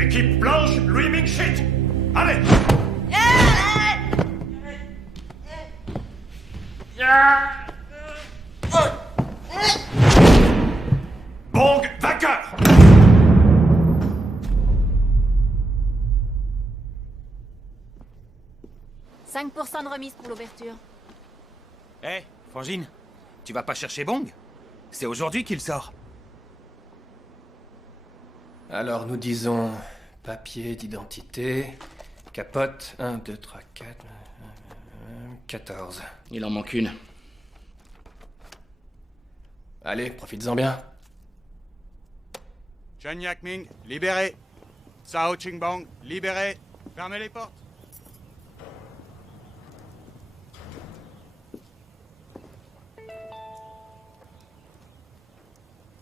Équipe blanche, Louis Mingshit. Allez. Bong vainqueur. 5% de remise pour l'ouverture. Hé, Frangine, tu vas pas chercher Bong? C'est aujourd'hui qu'il sort. Alors nous disons papier d'identité, capote, 1, 2, 3, 4, 14. Il en manque une. Allez, profites-en bien. Chen Yakming, libéré. Sao Qingbang, libéré. Fermez les portes.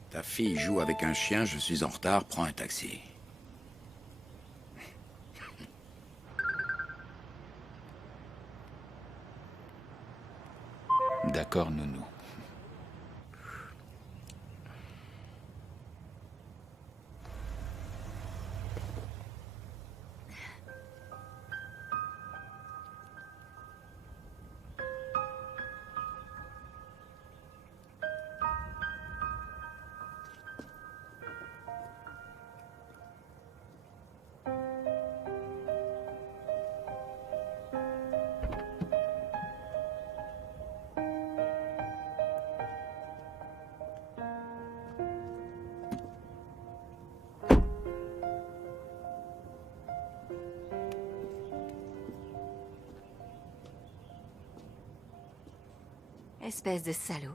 Ta fille joue avec un chien, je suis en retard, prends un taxi. D'accord, nounou. Espèce de salaud.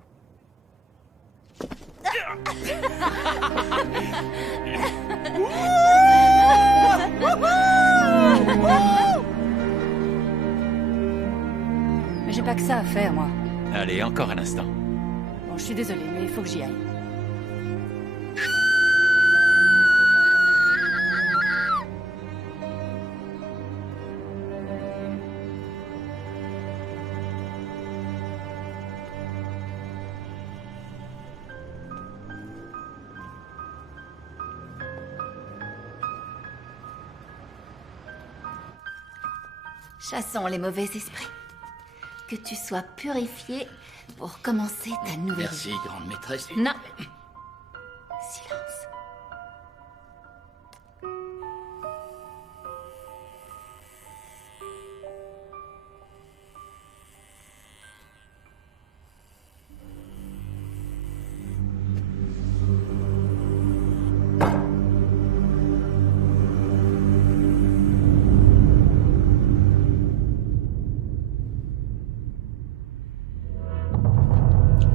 Mais j'ai pas que ça à faire, moi. Allez, encore un instant. Bon, je suis désolée, mais il faut que j'y aille. Chassons les mauvais esprits. Que tu sois purifié pour commencer ta nouvelle Merci, vie. grande maîtresse. Non. Silence.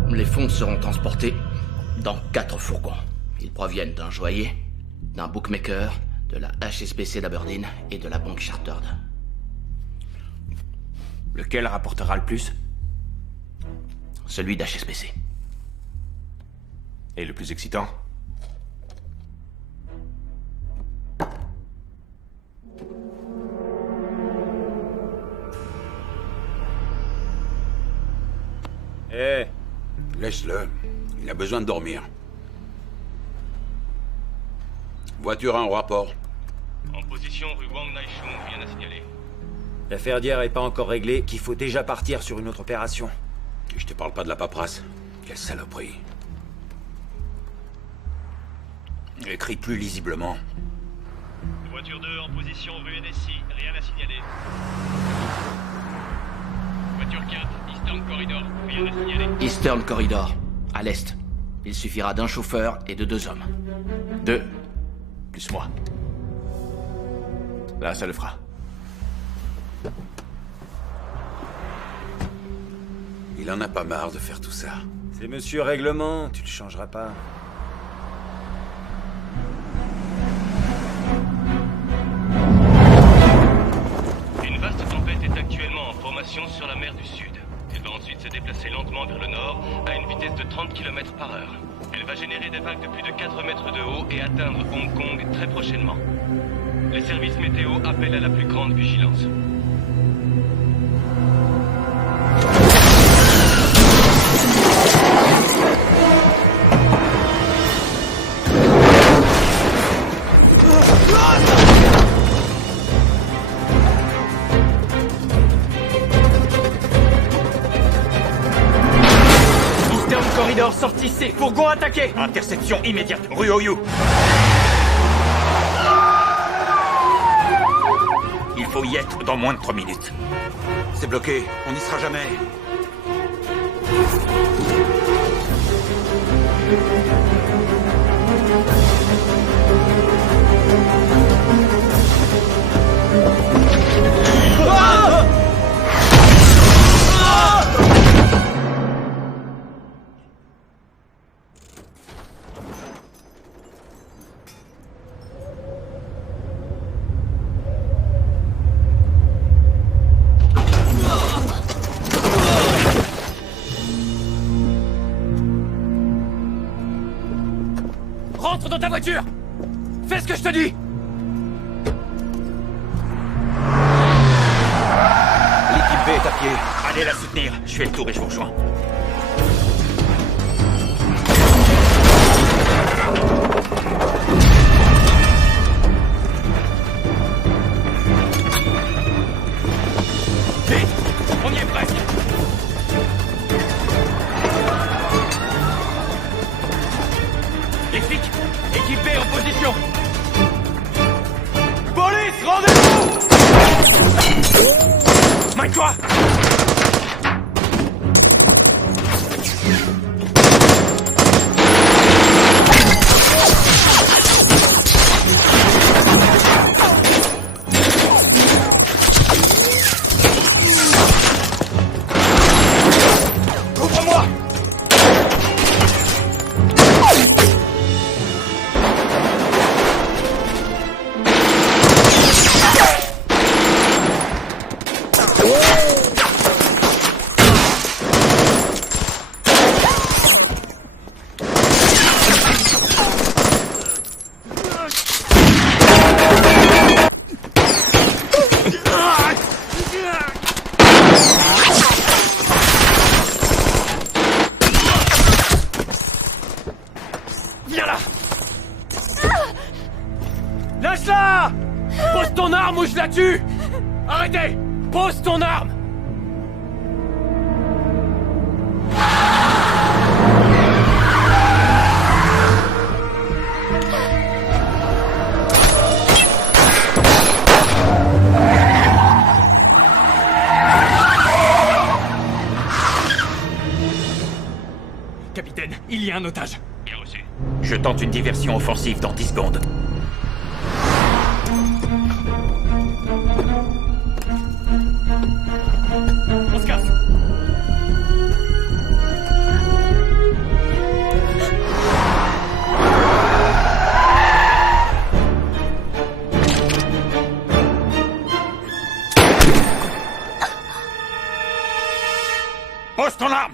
Les fonds seront transportés dans 4 fourgons. Ils proviennent d'un joaillier, d'un bookmaker, de la HSBC d'Aberdeen et de la banque Chartered. Lequel rapportera le plus? Celui d'HSBC. Et le plus excitant? Eh, Laisse-le. Il a besoin de dormir. Voiture 1 au rapport. En position rue Wang Naishun, rien à signaler. l'affaire d'hier est pas encore réglée, qu'il faut déjà partir sur une autre opération. Et je te parle pas de la paperasse. Quelle saloperie. Écrit plus lisiblement. Voiture 2 en position rue NSI, rien à signaler. Voiture 4, Eastern Corridor, rien à signaler. Eastern Corridor, à l'est. Il suffira d'un chauffeur et de 2 hommes. 2. Plus moi. Là, ça le fera. Il en a pas marre de faire tout ça. C'est monsieur Règlement, tu le changeras pas. Une vaste tempête est actuellement en formation sur la mer du Sud. Elle va ensuite se déplacer lentement vers le nord à une vitesse de 30 km/h. Elle va générer des vagues de plus de 4 mètres de haut et atteindre Hong Kong très prochainement. Les services météo appellent à la plus grande vigilance. Sortissez, fourgon attaqué. Interception immédiate, rue Oyu. Il faut y être dans moins de 3 minutes. C'est bloqué, on n'y sera jamais. Rentre dans ta voiture. Fais ce que je te dis. L'équipe B est à pied. Allez la soutenir, je fais le tour et je vous rejoins. Vite, on y est presque. Les flics, équipe B en position. Police, rendez-vous. Mets-toi. Ouvre-moi. Viens là. Lâche-la. Pose ton arme ou je la tue. Arrêtez. Pose ton arme. Capitaine, il y a un otage. Bien reçu. Je tente une diversion offensive dans 10 secondes. On se casse. Pose ton arme.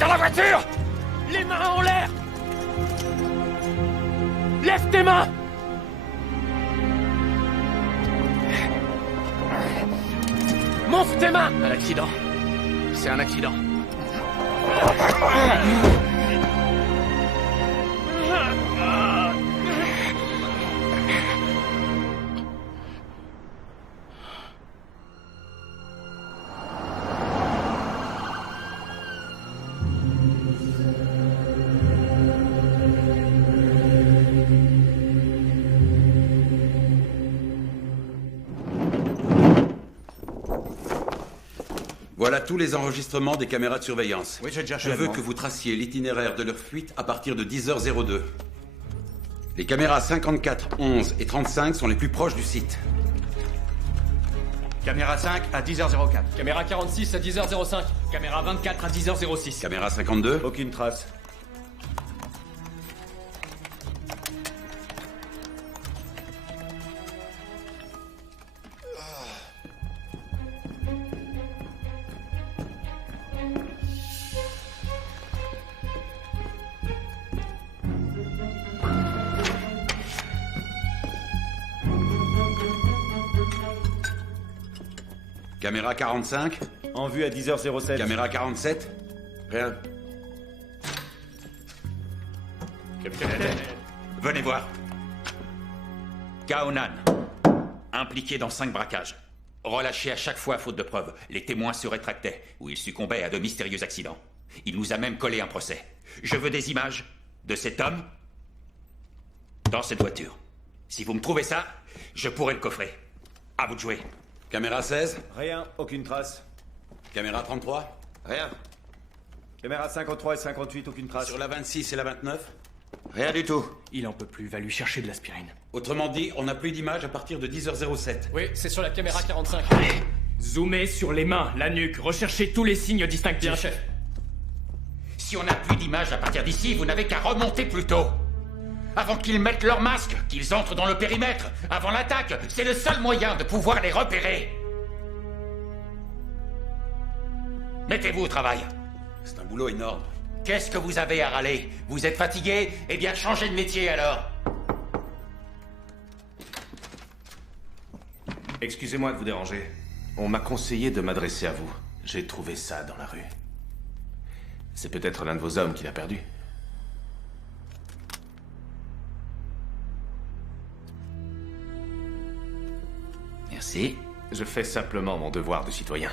Dans la voiture! Les mains en l'air! Lève tes mains! Monte tes mains! Un accident. C'est un accident. Voilà tous les enregistrements des caméras de surveillance. Oui, j'ai déjà Je veux que vous traciez l'itinéraire de leur fuite à partir de 10h02. Les caméras 54, 11 et 35 sont les plus proches du site. Caméra 5 à 10h04. Caméra 46 à 10h05. Caméra 24 à 10h06. Caméra 52. Aucune trace. Caméra 45. En vue à 10h07. Caméra 47. Rien. Capitaine. Venez voir. Kaonan. Impliqué dans 5 braquages. Relâché à chaque fois faute de preuves. Les témoins se rétractaient, ou il succombait à de mystérieux accidents. Il nous a même collé un procès. Je veux des images de cet homme dans cette voiture. Si vous me trouvez ça, je pourrai le coffrer. À vous de jouer. Caméra 16. Rien, aucune trace. Caméra 33. Rien. Caméra 53 et 58, aucune trace. Sur la 26 et la 29. Rien du tout. Il en peut plus, va lui chercher de l'aspirine. Autrement dit, on n'a plus d'images à partir de 10h07. Oui, c'est sur la caméra 45. Zoomez sur les mains, la nuque, recherchez tous les signes distinctifs. Bien, chef. Si on n'a plus d'images à partir d'ici, vous n'avez qu'à remonter plus tôt. Avant qu'ils mettent leur masque, qu'ils entrent dans le périmètre, avant l'attaque, c'est le seul moyen de pouvoir les repérer. Mettez-vous au travail. C'est un boulot énorme. Qu'est-ce que vous avez à râler? Vous êtes fatigué? Eh bien, changez de métier alors. Excusez-moi de vous déranger. On m'a conseillé de m'adresser à vous. J'ai trouvé ça dans la rue. C'est peut-être l'un de vos hommes qui l'a perdu. Merci. Je fais simplement mon devoir de citoyen.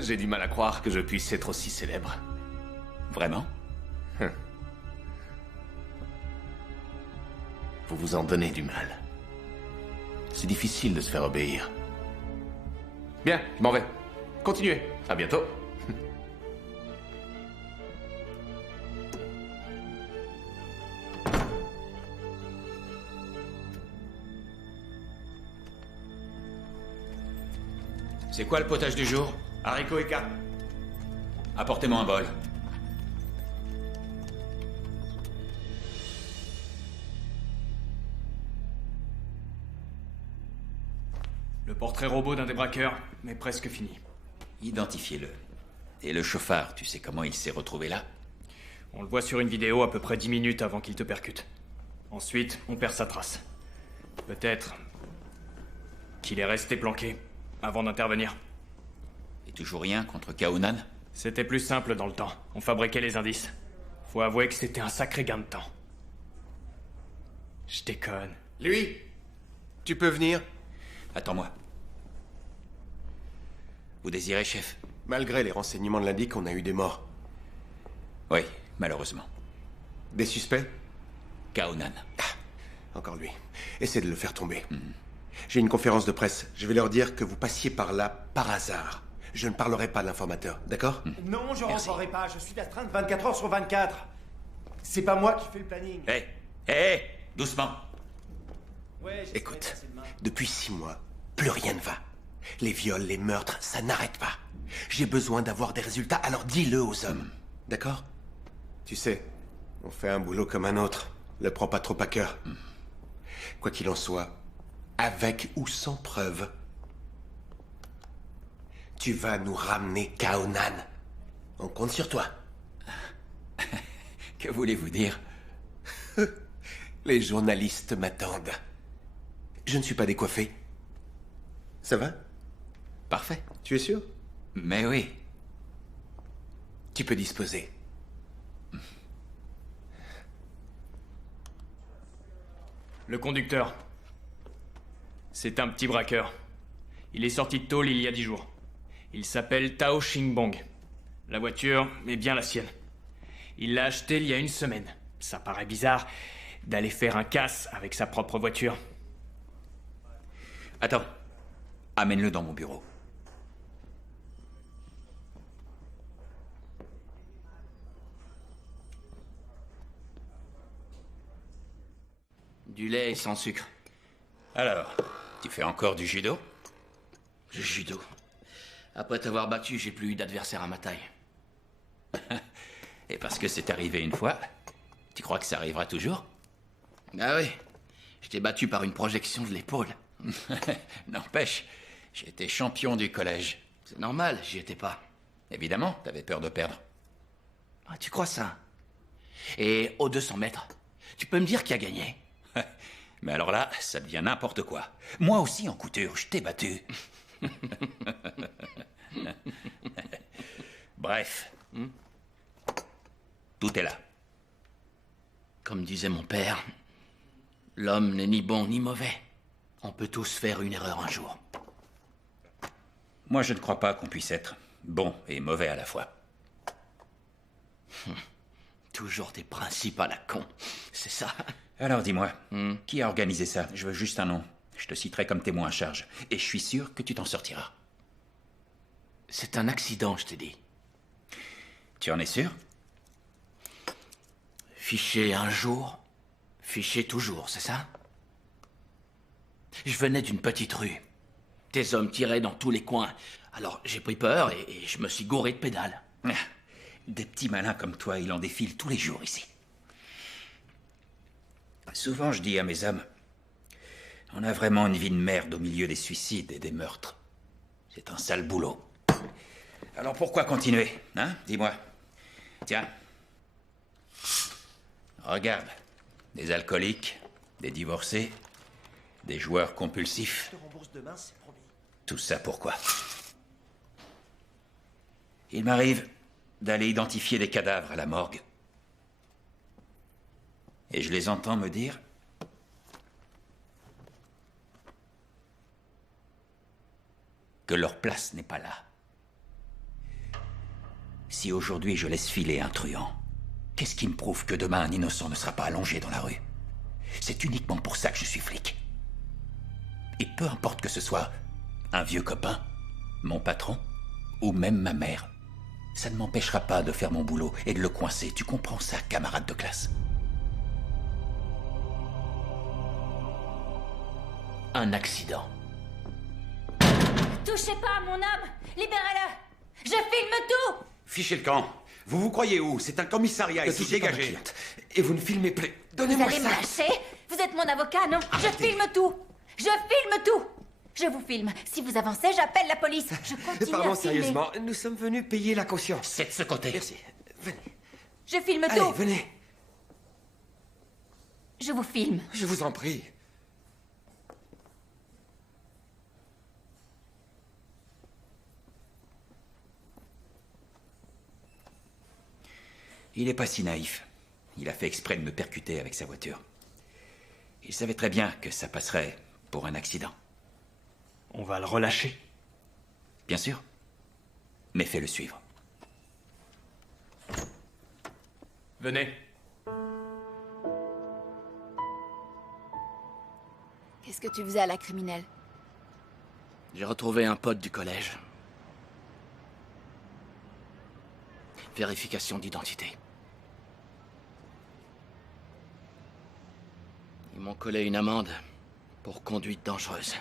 J'ai du mal à croire que je puisse être aussi célèbre. Vraiment? Vous vous en donnez du mal. C'est difficile de se faire obéir. Bien, je m'en vais. Continuez. À bientôt. C'est quoi le potage du jour? Haricots et carpes. Apportez-moi un bol. Le portrait robot d'un des braqueurs est presque fini. Identifiez-le. Et le chauffard, tu sais comment il s'est retrouvé là? On le voit sur une vidéo à peu près 10 minutes avant qu'il te percute. Ensuite, on perd sa trace. Peut-être qu'il est resté planqué avant d'intervenir. Et toujours rien contre Kaonan? C'était plus simple dans le temps. On fabriquait les indices. Faut avouer que c'était un sacré gain de temps. Je déconne. Lui, tu peux venir? Attends-moi. Vous désirez, chef? Malgré les renseignements de l'indique, on a eu des morts. Oui, malheureusement. Des suspects? Kaonan. Encore lui. Essaie de le faire tomber. J'ai une conférence de presse. Je vais leur dire que vous passiez par là par hasard. Je ne parlerai pas de l'informateur, d'accord? Non, je rentrerai pas. Je suis astreinte 24 heures sur 24. C'est pas moi qui fais le planning. Hé, doucement. Ouais, Écoute, depuis 6 mois, plus rien ne va. Les viols, les meurtres, ça n'arrête pas. J'ai besoin d'avoir des résultats, alors dis-le aux hommes. D'accord? Tu sais, on fait un boulot comme un autre. Le prends pas trop à cœur. Quoi qu'il en soit, avec ou sans preuve, tu vas nous ramener Kaonan. On compte sur toi. Que voulez-vous dire? Les journalistes m'attendent. Je ne suis pas décoiffé. Ça va? Parfait. Tu es sûr? Mais oui. Tu peux disposer. Le conducteur. C'est un petit braqueur. Il est sorti de tôle il y a 10 jours. Il s'appelle Tao Xingbong. La voiture est bien la sienne. Il l'a achetée il y a 1 semaine. Ça paraît bizarre, d'aller faire un casse avec sa propre voiture. Attends. Amène-le dans mon bureau. Du lait sans sucre. Alors, tu fais encore du judo? Du judo. Après t'avoir battu, j'ai plus eu d'adversaire à ma taille. Et parce que c'est arrivé une fois, tu crois que ça arrivera toujours? Ah oui. Je t'ai battu par une projection de l'épaule. N'empêche, j'ai été champion du collège. C'est normal, j'y étais pas. Évidemment, t'avais peur de perdre. Ah, tu crois ça? Et aux 200 mètres, tu peux me dire qui a gagné? Mais alors là, ça devient n'importe quoi. Moi aussi, en couture, je t'ai battu. Bref. Tout est là. Comme disait mon père, l'homme n'est ni bon ni mauvais. On peut tous faire une erreur un jour. Moi, je ne crois pas qu'on puisse être bon et mauvais à la fois. Toujours tes principes à la con, c'est ça? Alors dis-moi, qui a organisé ça? Je veux juste un nom. Je te citerai comme témoin à charge. Et je suis sûr que tu t'en sortiras. C'est un accident, je t'ai dit. Tu en es sûr? Fiché un jour, fiché toujours, c'est ça? Je venais d'une petite rue. Tes hommes tiraient dans tous les coins. Alors j'ai pris peur et je me suis gouré de pédales. Des petits malins comme toi, il en défile tous les jours ici. Souvent, je dis à mes hommes, on a vraiment une vie de merde au milieu des suicides et des meurtres. C'est un sale boulot. Alors pourquoi continuer, hein? Dis-moi. Tiens. Regarde. Des alcooliques, des divorcés, des joueurs compulsifs. Je te rembourse demain, c'est promis. Tout ça pourquoi? Il m'arrive d'aller identifier des cadavres à la morgue. Et je les entends me dire que leur place n'est pas là. Si aujourd'hui je laisse filer un truand, qu'est-ce qui me prouve que demain un innocent ne sera pas allongé dans la rue? C'est uniquement pour ça que je suis flic. Et peu importe que ce soit un vieux copain, mon patron, ou même ma mère, ça ne m'empêchera pas de faire mon boulot et de le coincer. Tu comprends ça, camarade de classe? Un accident. Touchez pas à mon homme! Libérez-le! Je filme tout! Fichez le camp. Vous vous croyez où? C'est un commissariat ici, dégagez. Et vous ne filmez plus. Vous Donnez-moi allez me ça. lâcher? Vous êtes mon avocat, non? Arrêtez. Je filme tout! Je filme tout! Je vous filme. Si vous avancez, j'appelle la police. Je continue Pardon, à filmer. sérieusement, nous sommes venus payer la caution. C'est de ce côté. Merci. Venez. Je filme Allez, tout. venez. Je vous filme. Je vous en prie. Il est pas si naïf. Il a fait exprès de me percuter avec sa voiture. Il savait très bien que ça passerait pour un accident. On va le relâcher. Bien sûr. Mais fais-le suivre. Venez. Qu'est-ce que tu faisais à la criminelle? J'ai retrouvé un pote du collège. Vérification d'identité. Ils m'ont collé une amende pour conduite dangereuse.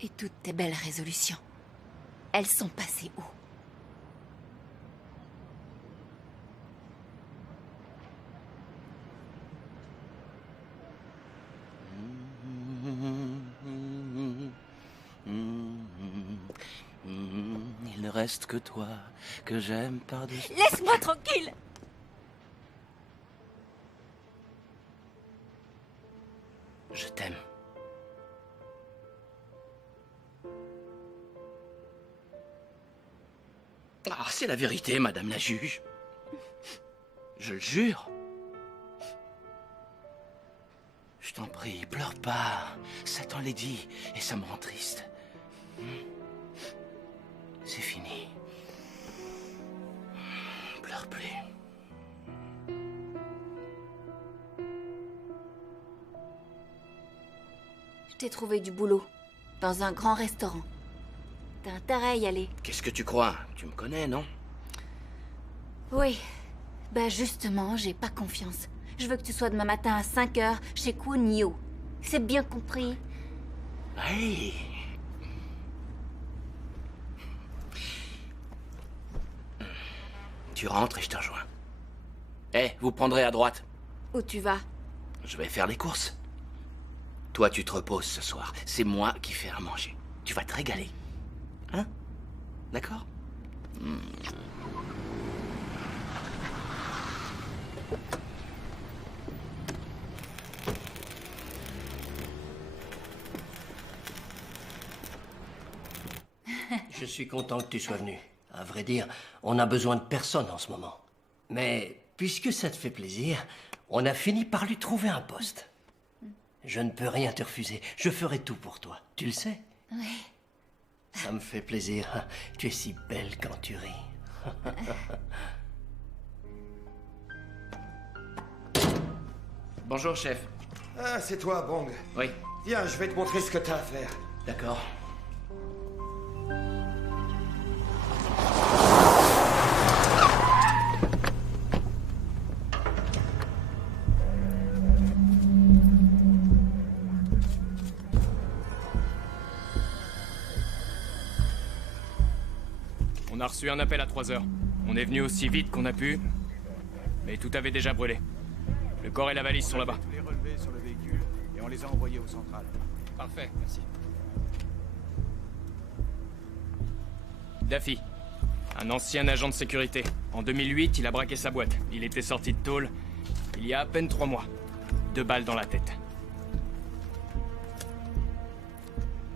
Et toutes tes belles résolutions, elles sont passées où? Il ne reste que toi, que j'aime par-dessus. Laisse-moi tranquille! Je t'aime. Ah, c'est la vérité, madame la juge. Je le jure. Je t'en prie, pleure pas. Satan l'a dit, et ça me rend triste. C'est fini. Pleure plus. t'ai trouvé du boulot. Dans un grand restaurant. T'as intérêt à y aller. Qu'est-ce que tu crois? Tu me connais, non? Oui. Bah justement, j'ai pas confiance. Je veux que tu sois demain matin à 5h chez Kwon Yo. C'est bien compris? Hey. Tu rentres et je te rejoins. Eh, vous prendrez à droite. Où tu vas? Je vais faire les courses. Toi, tu te reposes ce soir. C'est moi qui fais à manger. Tu vas te régaler. Hein? D'accord? Je suis content que tu sois venu. À vrai dire, on a besoin de personne en ce moment. Mais puisque ça te fait plaisir, on a fini par lui trouver un poste. Je ne peux rien te refuser. Je ferai tout pour toi. Tu le sais? Oui. Ça me fait plaisir. Tu es si belle quand tu ris. Bonjour, chef. Ah, c'est toi, Bong. Oui. Viens, je vais te montrer ce que t'as à faire. D'accord. On a reçu un appel à 3h. On est venu aussi vite qu'on a pu, mais tout avait déjà brûlé. Le corps et la valise sont là-bas. Tous les relevés sur le véhicule et on les a envoyés au central. Parfait, merci. Daffy, un ancien agent de sécurité. En 2008, il a braqué sa boîte. Il était sorti de tôle il y a à peine 3 mois. 2 balles dans la tête.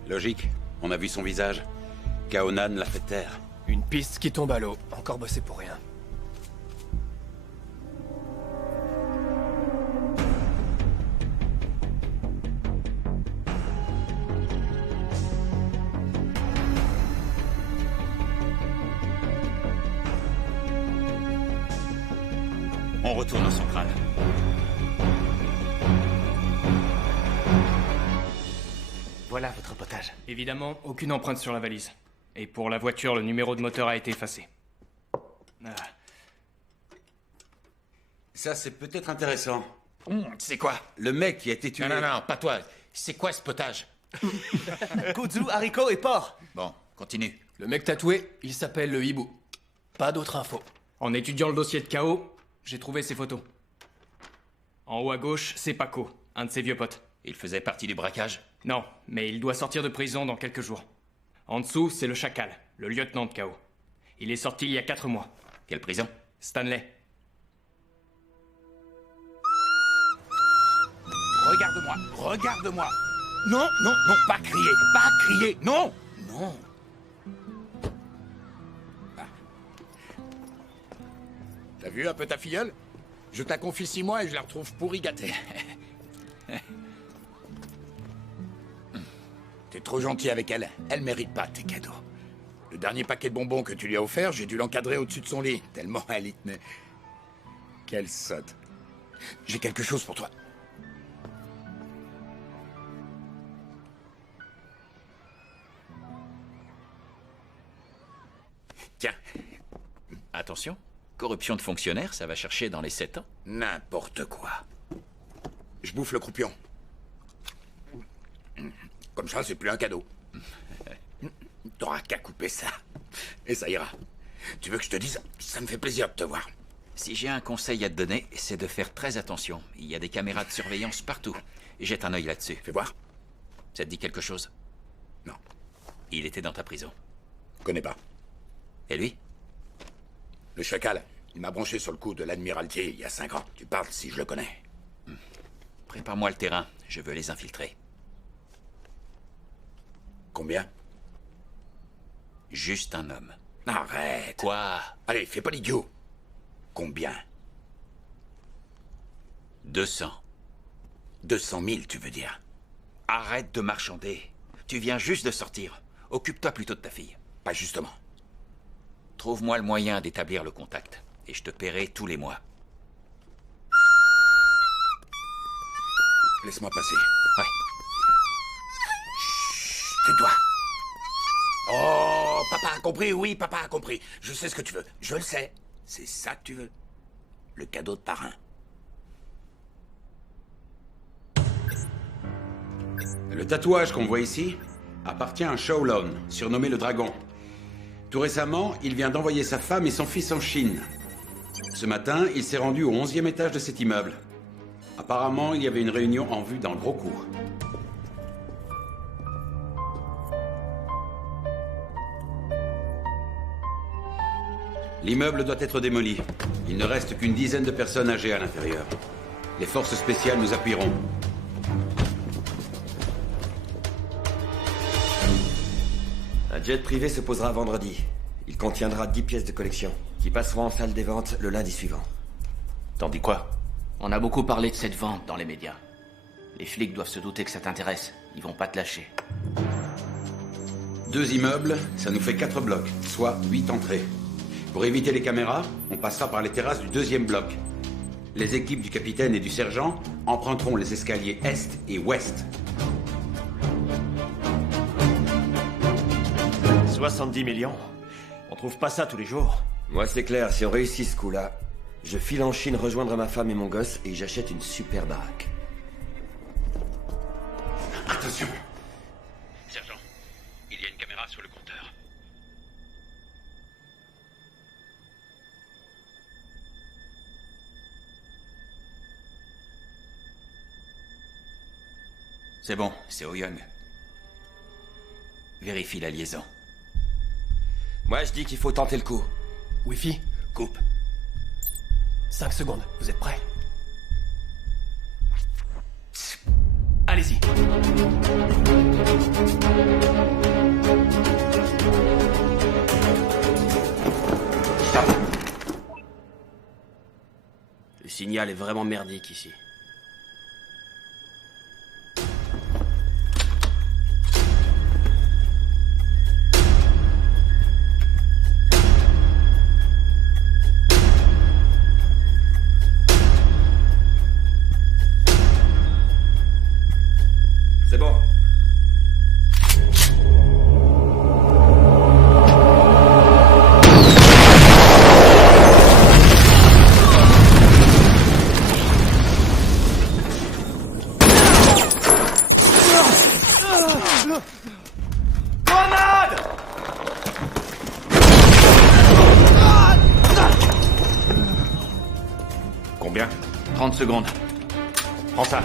Logique. On a vu son visage. Kaonan l'a fait taire. Une piste qui tombe à l'eau. Encore bossé pour rien. On retourne au central. Voilà votre potage. Évidemment, aucune empreinte sur la valise. Et pour la voiture, le numéro de moteur a été effacé. Ah. Ça, c'est peut-être intéressant. C'est quoi? Le mec qui a été tué... Non, pas toi. C'est quoi ce potage? Kudzu, haricots et porc. Bon, continue. Le mec tatoué, il s'appelle le hibou. Pas d'autres infos. En étudiant le dossier de K.O., j'ai trouvé ses photos. En haut à gauche, c'est Paco, un de ses vieux potes. Il faisait partie du braquage? Non, mais il doit sortir de prison dans quelques jours. En dessous, c'est le Chacal, le lieutenant de K.O. Il est sorti il y a 4 mois. Quelle prison? Stanley. Regarde-moi, regarde-moi. Non, pas crier, non. T'as vu un peu ta filleule? Je te la confie 6 mois et je la retrouve pourri gâtée. T'es trop gentil avec elle. Elle mérite pas tes cadeaux. Le dernier paquet de bonbons que tu lui as offert, j'ai dû l'encadrer au-dessus de son lit, tellement elle y tenait. Quelle sotte. J'ai quelque chose pour toi. Tiens. Attention, corruption de fonctionnaire, ça va chercher dans les 7 ans. N'importe quoi. Je bouffe le croupion. Comme ça, c'est plus un cadeau. T'auras qu'à couper ça. Et ça ira. Tu veux que je te dise? Ça me fait plaisir de te voir. Si j'ai un conseil à te donner, c'est de faire très attention. Il y a des caméras de surveillance partout. Jette un œil là-dessus. Fais voir. Ça te dit quelque chose? Non. Il était dans ta prison. Connais pas. Et lui? Le Chacal. Il m'a branché sur le coup de l'Admiralty il y a 5 ans. Tu parles si je le connais. Prépare-moi le terrain. Je veux les infiltrer. Combien? Juste un homme. Arrête. Quoi? Allez, fais pas l'idiot. Combien? 200. 200 000, tu veux dire? Arrête de marchander. Tu viens juste de sortir. Occupe-toi plutôt de ta fille. Pas justement. Trouve-moi le moyen d'établir le contact. Et je te paierai tous les mois. Laisse-moi passer. Ouais. Tais-toi. Oh, papa a compris, oui, papa a compris. Je sais ce que tu veux. Je le sais. C'est ça que tu veux. Le cadeau de parrain. Le tatouage qu'on voit ici appartient à Shaolon, surnommé le Dragon. Tout récemment, il vient d'envoyer sa femme et son fils en Chine. Ce matin, il s'est rendu au 11e étage de cet immeuble. Apparemment, il y avait une réunion en vue dans le gros cours. L'immeuble doit être démoli. Il ne reste qu'une dizaine de personnes âgées à l'intérieur. Les forces spéciales nous appuieront. Un jet privé se posera vendredi. Il contiendra 10 pièces de collection, qui passeront en salle des ventes le lundi suivant. T'en dis quoi? On a beaucoup parlé de cette vente dans les médias. Les flics doivent se douter que ça t'intéresse. Ils vont pas te lâcher. 2 immeubles, ça nous fait 4 blocs, soit 8 entrées. Pour éviter les caméras, on passera par les terrasses du 2e bloc. Les équipes du capitaine et du sergent emprunteront les escaliers est et ouest. 70 millions. On trouve pas ça tous les jours. Moi, c'est clair, si on réussit ce coup-là, je file en Chine rejoindre ma femme et mon gosse et j'achète une super baraque. Attention! Sergent, il y a une caméra sur le compteur. C'est bon, c'est Oyoung. Vérifie la liaison. Moi, je dis qu'il faut tenter le coup. Wi-Fi, coupe. 5 secondes, vous êtes prêts? Allez-y. Le signal est vraiment merdique ici. C'est bon. Grenade! Combien? 30 secondes. Prends ça.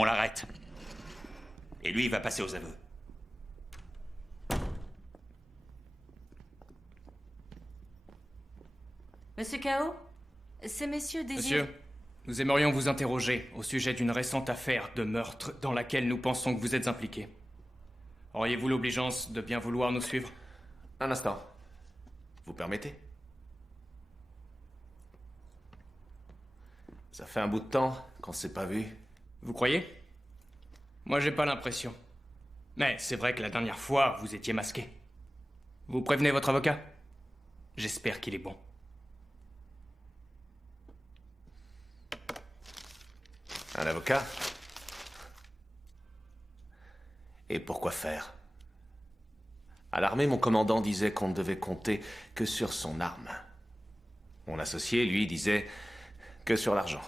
On l'arrête. Et lui, il va passer aux aveux. Monsieur Kao, ces messieurs désirent... Monsieur, nous aimerions vous interroger au sujet d'une récente affaire de meurtre dans laquelle nous pensons que vous êtes impliqué. Auriez-vous l'obligeance de bien vouloir nous suivre? Un instant. Vous permettez? Ça fait un bout de temps qu'on s'est pas vu. Vous croyez? Moi, j'ai pas l'impression. Mais c'est vrai que la dernière fois, vous étiez masqué. Vous prévenez votre avocat? J'espère qu'il est bon. Un avocat? Et pourquoi faire? À l'armée, mon commandant disait qu'on ne devait compter que sur son arme. Mon associé, lui, disait que sur l'argent.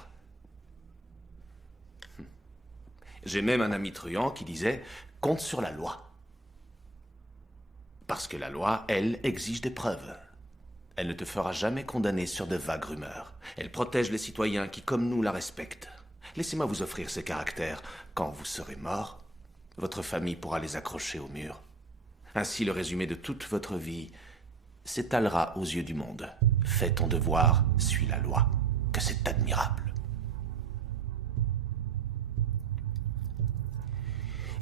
J'ai même un ami truand qui disait « compte sur la loi ». Parce que la loi, elle, exige des preuves. Elle ne te fera jamais condamner sur de vagues rumeurs. Elle protège les citoyens qui, comme nous, la respectent. Laissez-moi vous offrir ces caractères. Quand vous serez mort, votre famille pourra les accrocher au mur. Ainsi, le résumé de toute votre vie s'étalera aux yeux du monde. Fais ton devoir, suis la loi. Que c'est admirable.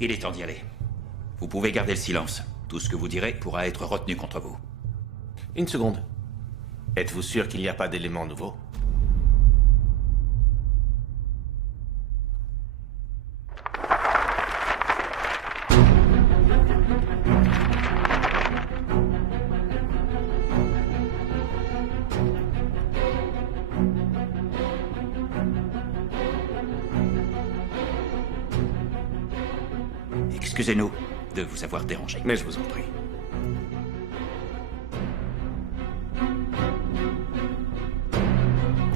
Il est temps d'y aller. Vous pouvez garder le silence. Tout ce que vous direz pourra être retenu contre vous. Une seconde. Êtes-vous sûr qu'il n'y a pas d'éléments nouveaux? Excusez-nous de vous avoir dérangé. Mais je vous en prie.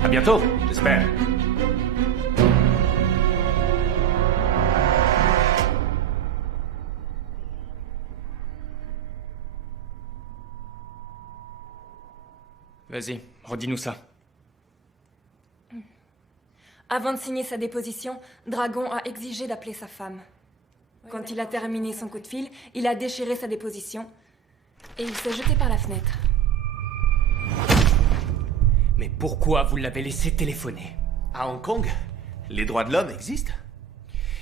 À bientôt, j'espère. Vas-y, redis-nous ça. Avant de signer sa déposition, Dragon a exigé d'appeler sa femme. Quand il a terminé son coup de fil, il a déchiré sa déposition et il s'est jeté par la fenêtre. Mais pourquoi vous l'avez laissé téléphoner? À Hong Kong, les droits de l'homme existent.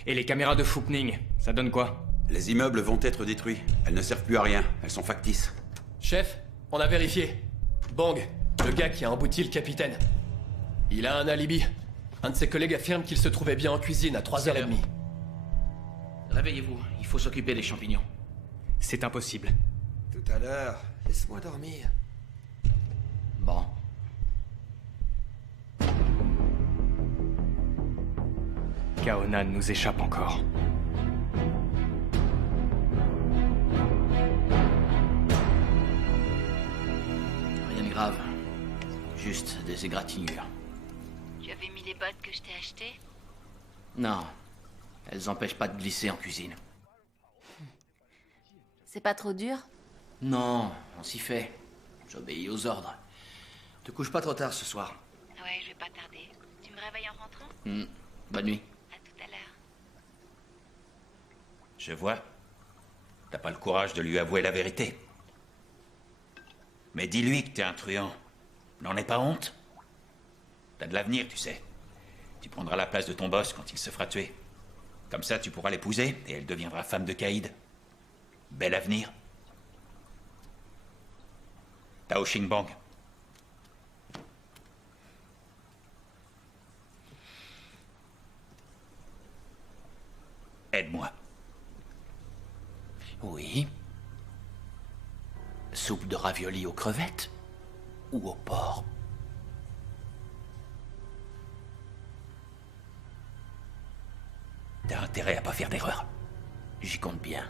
Et les caméras de Fookning, ça donne quoi? Les immeubles vont être détruits. Elles ne servent plus à rien. Elles sont factices. Chef, on a vérifié. Bang, le gars qui a embouti le capitaine. Il a un alibi. Un de ses collègues affirme qu'il se trouvait bien en cuisine à 3h30. Réveillez-vous, il faut s'occuper des champignons. C'est impossible. Tout à l'heure, laisse-moi dormir. Bon. Kaonan nous échappe encore. Rien de grave. Juste des égratignures. Tu avais mis les bottes que je t'ai achetées? Non. Elles empêchent pas de glisser en cuisine. C'est pas trop dur? Non, on s'y fait. J'obéis aux ordres. Te couche pas trop tard ce soir. Ouais, je vais pas tarder. Tu me réveilles en rentrant? Bonne nuit. À tout à l'heure. Je vois. T'as pas le courage de lui avouer la vérité. Mais dis-lui que t'es un truand. N'en aie pas honte. T'as de l'avenir, tu sais. Tu prendras la place de ton boss quand il se fera tuer. Comme ça, tu pourras l'épouser et elle deviendra femme de Caïd. Bel avenir. Tao Xingbang. Aide-moi. Oui. Soupe de ravioli aux crevettes ou au porc? T'as intérêt à pas faire d'erreur. J'y compte bien.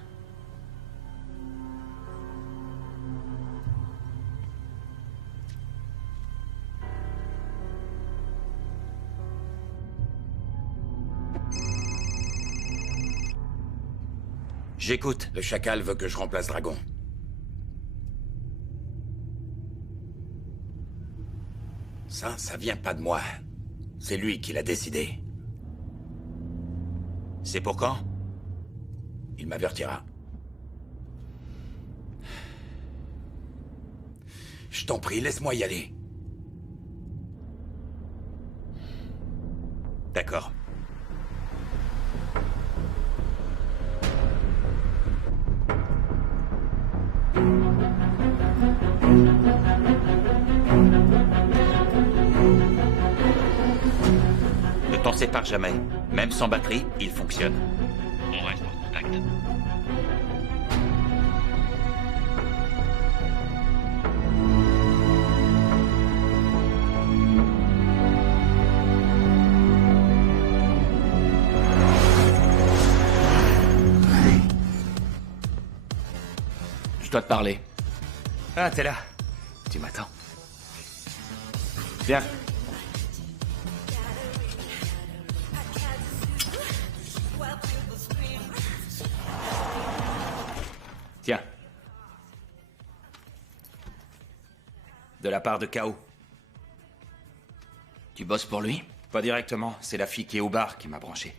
J'écoute. Le chacal veut que je remplace Dragon. Ça vient pas de moi. C'est lui qui l'a décidé. C'est pour quand? Il m'avertira. Je t'en prie, laisse-moi y aller. D'accord. Ne t'en sépare jamais. Même sans batterie, il fonctionne. On reste en contact. Je dois te parler. Ah, t'es là. Tu m'attends. Viens. Tiens. De la part de K.O. Tu bosses pour lui? Pas directement, c'est la fille qui est au bar qui m'a branché.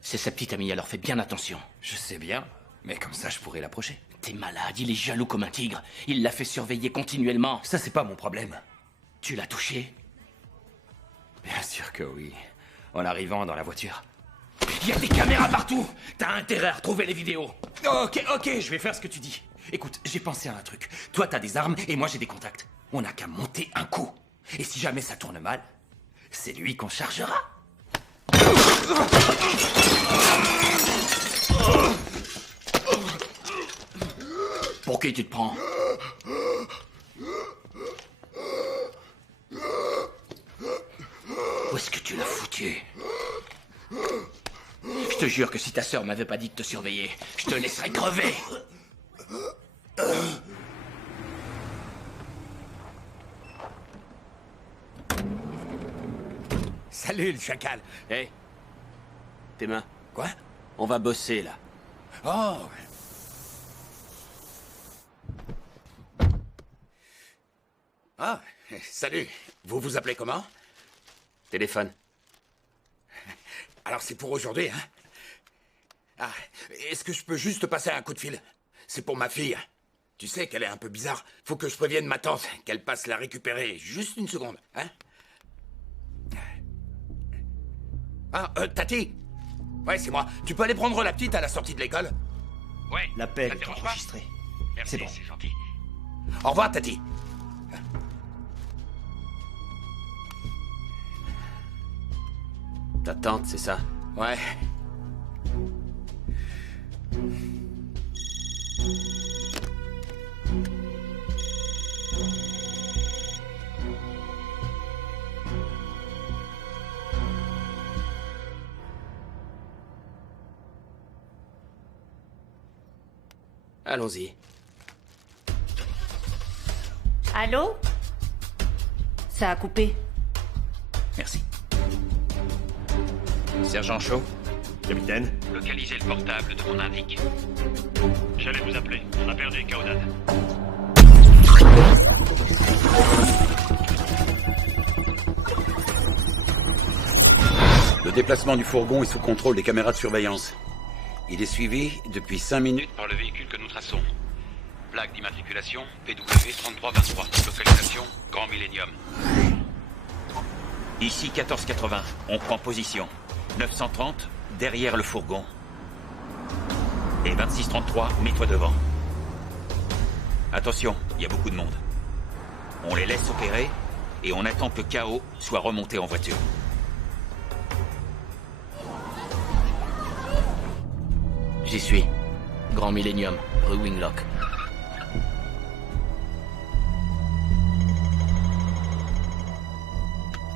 C'est sa petite amie, alors fais bien attention. Je sais bien, mais comme ça je pourrais l'approcher. T'es malade, il est jaloux comme un tigre. Il l'a fait surveiller continuellement. Ça, c'est pas mon problème. Tu l'as touché? Bien sûr que oui. En arrivant dans la voiture. Il y a des caméras partout! T'as intérêt à retrouver les vidéos. Ok, je vais faire ce que tu dis. Écoute, j'ai pensé à un truc. Toi, t'as des armes et moi, j'ai des contacts. On n'a qu'à monter un coup. Et si jamais ça tourne mal, c'est lui qu'on chargera. Pour qui tu te prends? Où est-ce que tu l'as foutu? Je te jure que si ta sœur m'avait pas dit de te surveiller, je te laisserais crever. Salut, le chacal. Hé. Tes mains. Quoi? On va bosser, là. Oh. Ah, salut. Vous vous appelez comment? Téléphone. Alors c'est pour aujourd'hui, hein? Ah, est-ce que je peux juste passer un coup de fil? C'est pour ma fille. Tu sais qu'elle est un peu bizarre. Faut que je prévienne ma tante qu'elle passe la récupérer. Juste une seconde, hein? Ah, Tati? Ouais, c'est moi. Tu peux aller prendre la petite à la sortie de l'école? Ouais. L'appel est enregistré. Merci, C'est bon. c'est gentil. Au revoir, Tati. Ta tante, c'est ça? Ouais. Allons-y. Allô? Ça a coupé. Merci. Sergent Shaw? Capitaine? Localisez le portable de mon indique. J'allais vous appeler. On a perdu Kaonan. Le déplacement du fourgon est sous contrôle des caméras de surveillance. Il est suivi depuis 5 minutes Par le véhicule que nous traçons. Plaque d'immatriculation PW3323. Localisation Grand Millennium. Ici 1480. On prend position. 930 derrière le fourgon. Et 2633, mets-toi devant. Attention, il y a beaucoup de monde. On les laisse opérer et on attend que KO soit remonté en voiture. J'y suis. Grand Millennium, rue Winglock.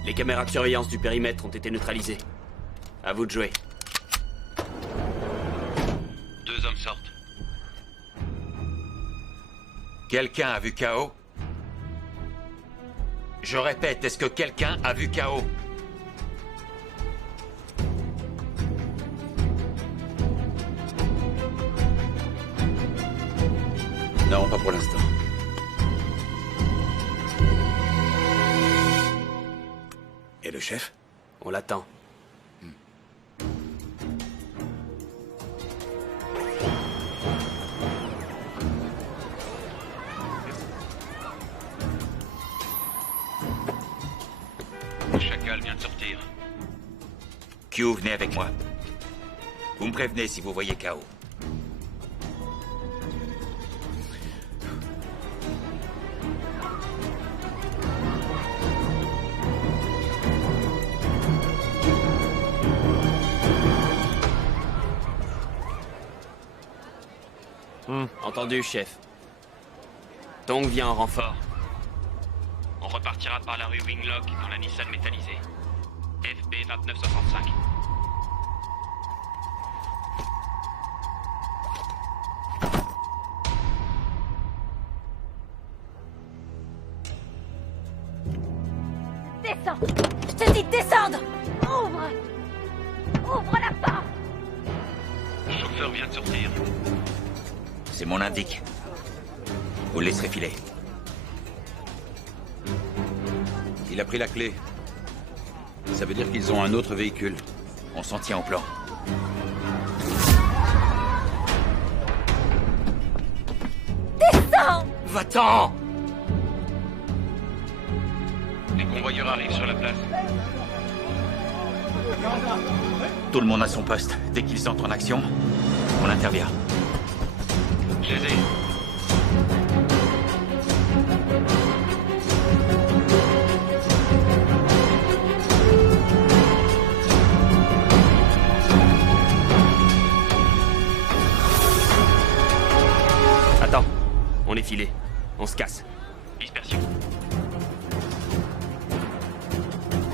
Les caméras de surveillance du périmètre ont été neutralisées. À vous de jouer. 2 hommes sortent. Quelqu'un a vu KO? Je répète, est-ce que quelqu'un a vu KO? Non, pas pour l'instant. Et le chef? On l'attend. Le chacal vient de sortir. Q, venez avec moi. Vous me prévenez si vous voyez KO. Entendu, chef. Tong vient en renfort. On repartira par la rue Winglock dans la Nissan métallisée. FB 2965. Descends! Je te dis de descendre! Ouvre! Ouvre la porte! Le chauffeur vient de sortir. C'est mon indique. Vous le laisserez filer. Il a pris la clé. Ça veut dire qu'ils ont un autre véhicule. On s'en tient au plan. Descends! Va-t'en! Les convoyeurs arrivent sur la place. Tout le monde à son poste. Dès qu'ils entrent en action, on intervient. Je les ai. Attends. On est filé. On se casse. Dispersion.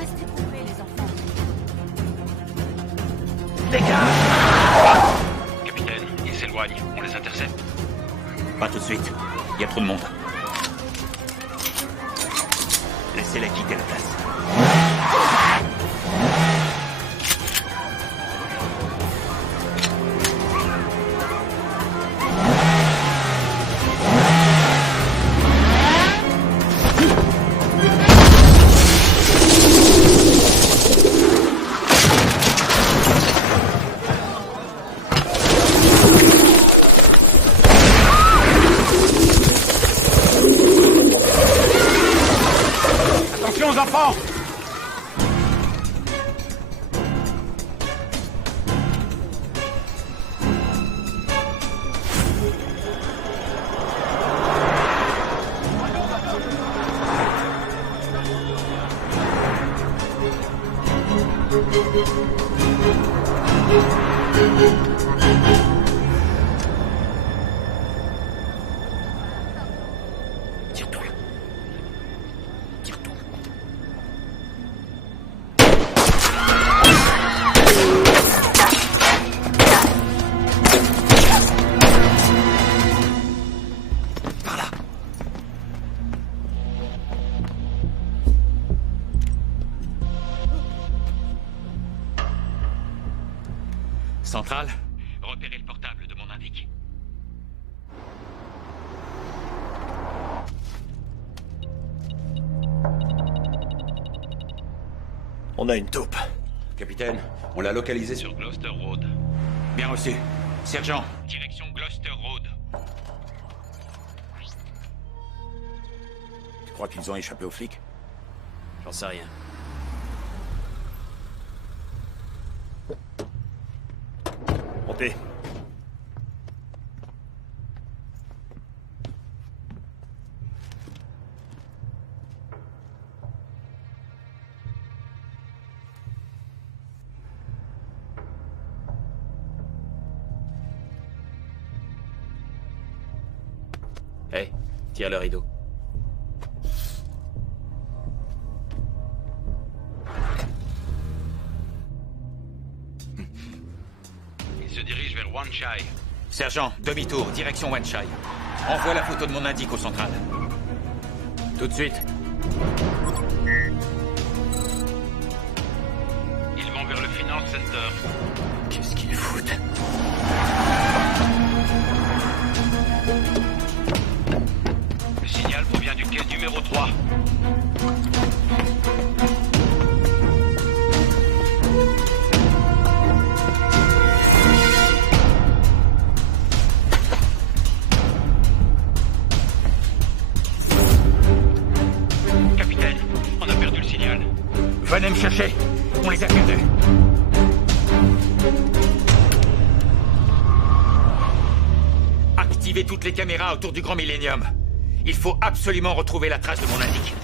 Restez coupés, les enfants. Dégage! les intercepte? Pas tout de suite. Il y a trop de monde. Laissez-les quitter la place. Attention aux enfants! Tire-toi. Tire-toi. Par là. Centrale, repérez le portable de mon indique. On a une taupe. Capitaine, on l'a localisé sur... Sur Gloucester Road. Bien reçu. Sergent, Direction Gloucester Road. Tu crois qu'ils ont échappé aux flics? J'en sais rien. Montez. Hey, tire le rideau. Il se dirige vers Wanchai. sergent, demi-tour, direction Wanchai. Envoie la photo de mon indique au central. Tout de suite. Ils vont vers le Finance Center. Qu'est-ce qu'ils foutent? Le signal provient du quai numéro 3. Capitaine, on a perdu le signal. Venez me chercher. On les a perdus. Activez toutes les caméras autour du Grand Millennium. Il faut absolument retrouver la trace de mon indique.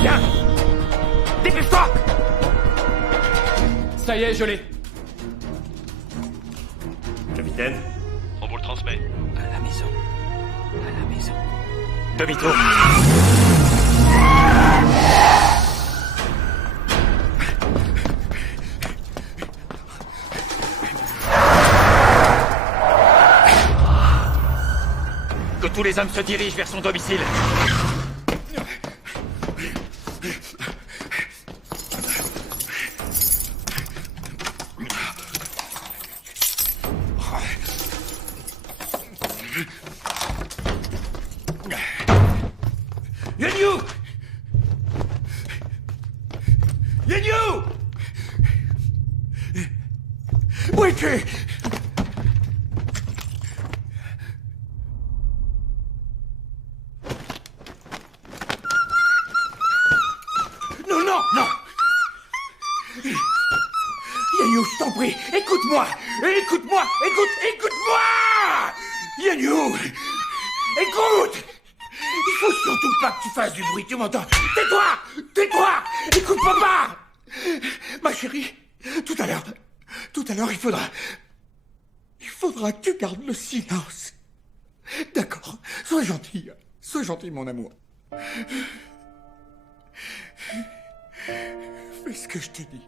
Viens! Dépêche-toi! Ça y est, je l'ai. Capitaine? On vous le transmet. À la maison. À la maison. Demi-tour. Que tous les hommes se dirigent vers son domicile. Yenyu! Yenyu! Wiki! je t'en prie, écoute-moi. Écoute-moi, écoute-moi. Yannou, écoute. Il faut surtout pas que tu fasses du bruit, tu m'entends? Tais-toi. Écoute papa. Ma chérie, tout à l'heure, il faudra que tu gardes le silence. D'accord? Sois gentil, mon amour. Fais ce que je te dis.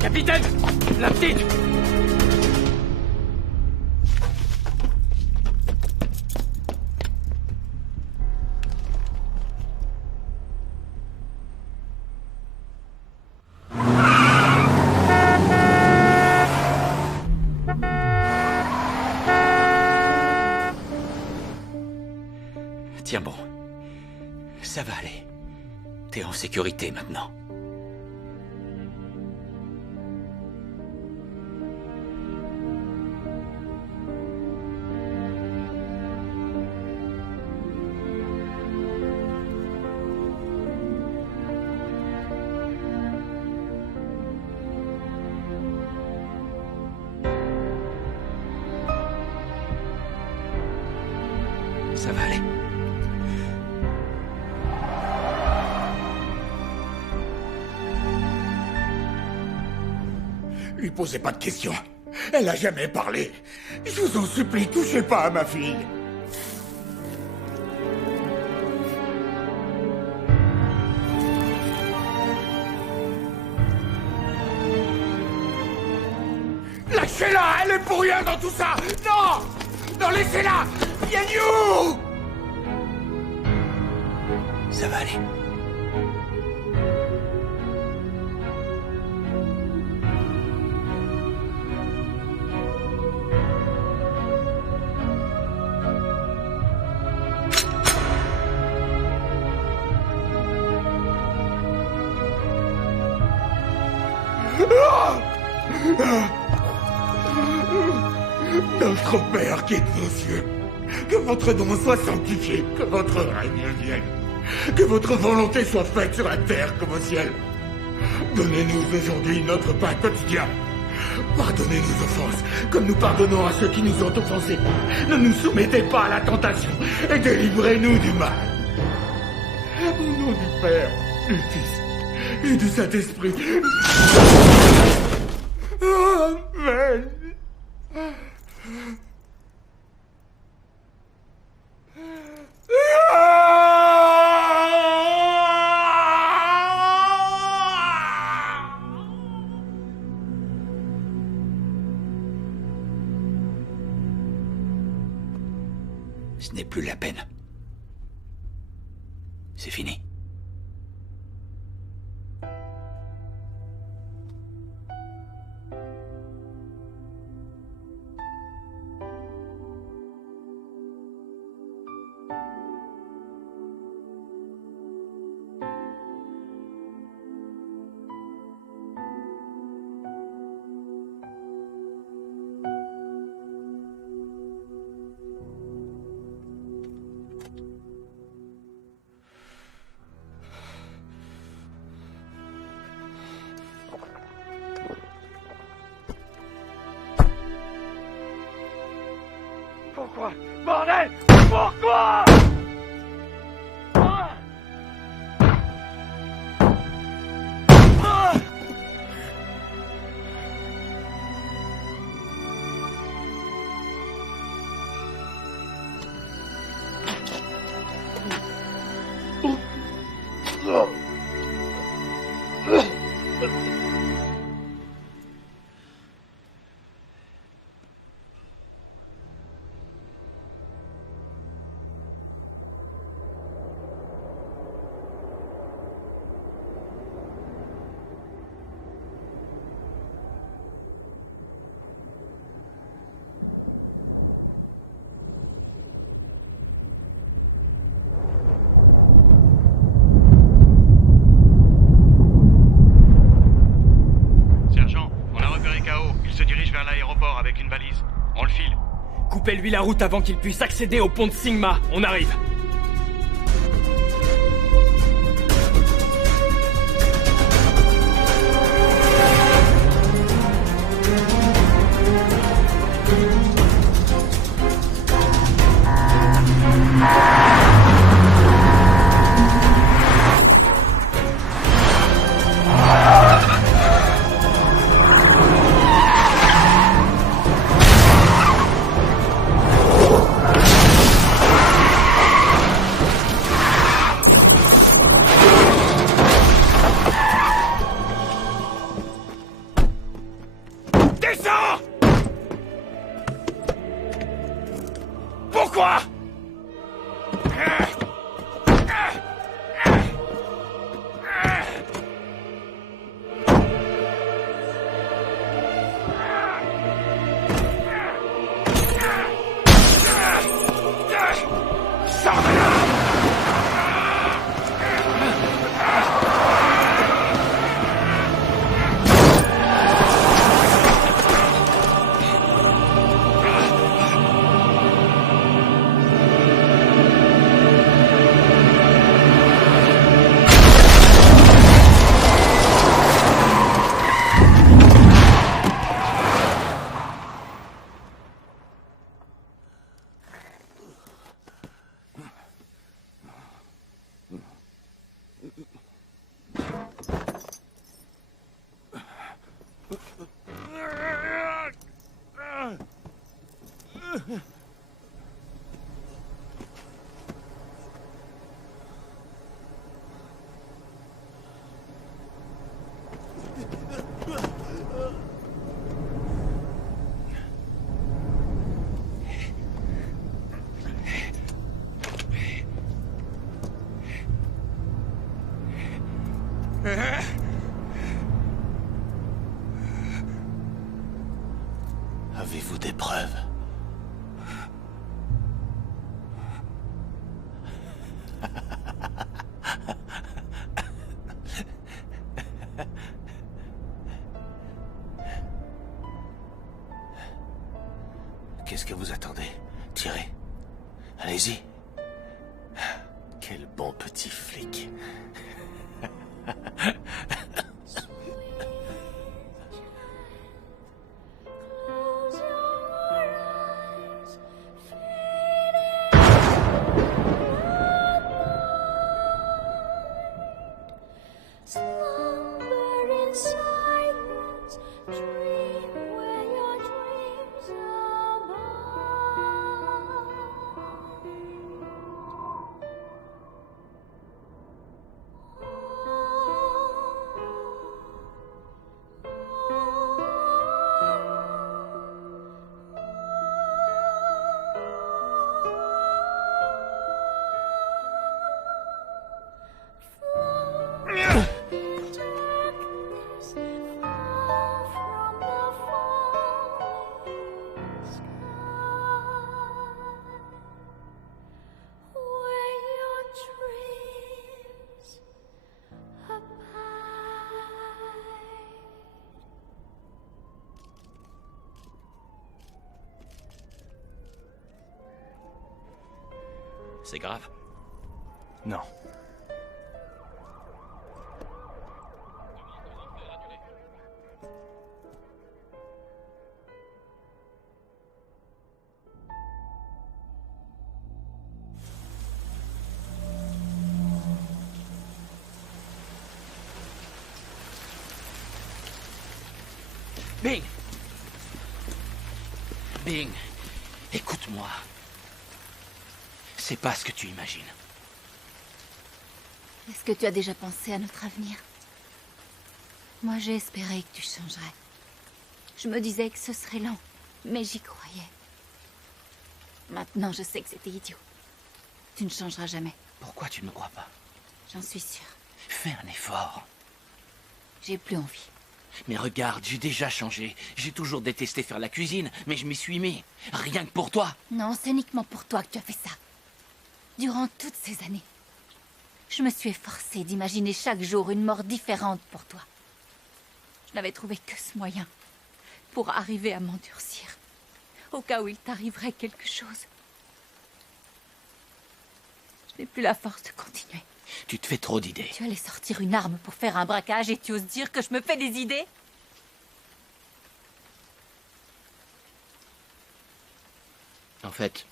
Capitaine! La petite! Tiens bon. Ça va aller. T'es en sécurité maintenant. Ça va aller. Lui posez pas de questions. Elle a jamais parlé. Je vous en supplie, touchez pas à ma fille. Lâchez-la, elle est pour rien dans tout ça. Non! Non, laissez-la! Yannou! Ça va aller. Notre Père qui est aux cieux, que votre nom soit sanctifié, que votre règne vienne, que votre volonté soit faite sur la terre comme au ciel. Donnez-nous aujourd'hui notre pain quotidien. Pardonnez nos offenses, comme nous pardonnons à ceux qui nous ont offensés. Ne nous soumettez pas à la tentation et délivrez-nous du mal. Au nom du Père, du Fils et du Saint-Esprit. Amen. Ce n'est plus la peine. C'est fini. Quoi? Sergent, on a repéré KO. Il se dirige vers l'aéroport avec une valise. On le file. Coupez-lui la route avant qu'il puisse accéder au pont de Sigma. On arrive. Descends! Pourquoi? Sors de là! Avez-vous des preuves? Qu'est-ce que vous attendez? Tirez. Allez-y. Quel bon petit flic. C'est grave? Non. Bing! Bing, écoute-moi. C'est pas ce que tu imagines. Est-ce que tu as déjà pensé à notre avenir? Moi, j'ai espéré que tu changerais. Je me disais que ce serait lent, mais j'y croyais. Maintenant, je sais que c'était idiot. Tu ne changeras jamais. Pourquoi tu ne me crois pas? J'en suis sûre. Fais un effort. J'ai plus envie. Mais regarde, j'ai déjà changé. J'ai toujours détesté faire la cuisine, mais je m'y suis mis. Rien que pour toi. Non, c'est uniquement pour toi que tu as fait ça. Durant toutes ces années, je me suis efforcée d'imaginer chaque jour une mort différente pour toi. Je n'avais trouvé que ce moyen pour arriver à m'endurcir, au cas où il t'arriverait quelque chose. Je n'ai plus la force de continuer. Tu te fais trop d'idées. Tu allais sortir une arme pour faire un braquage et tu oses dire que je me fais des idées? En fait,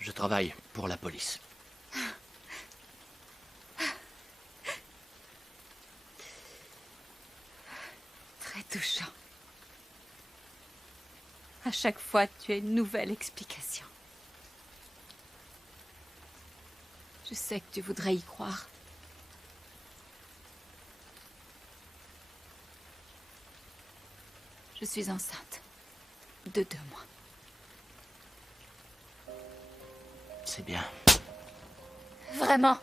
je travaille pour la police. Très touchant. À chaque fois, tu as une nouvelle explication. Je sais que tu voudrais y croire. Je suis enceinte. De 2 mois. C'est bien. Vraiment?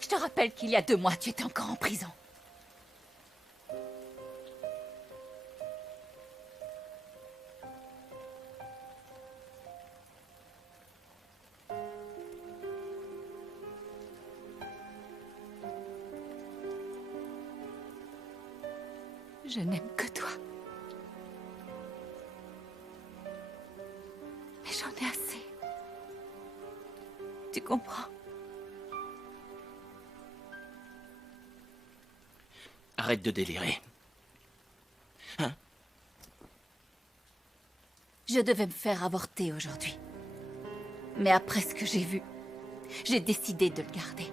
Je te rappelle qu'il y a 2 mois, tu étais encore en prison. Je n'aime que toi. Mais j'en ai assez. Tu comprends? Arrête de délirer. Hein? Je devais me faire avorter aujourd'hui. Mais après ce que j'ai vu, j'ai décidé de le garder.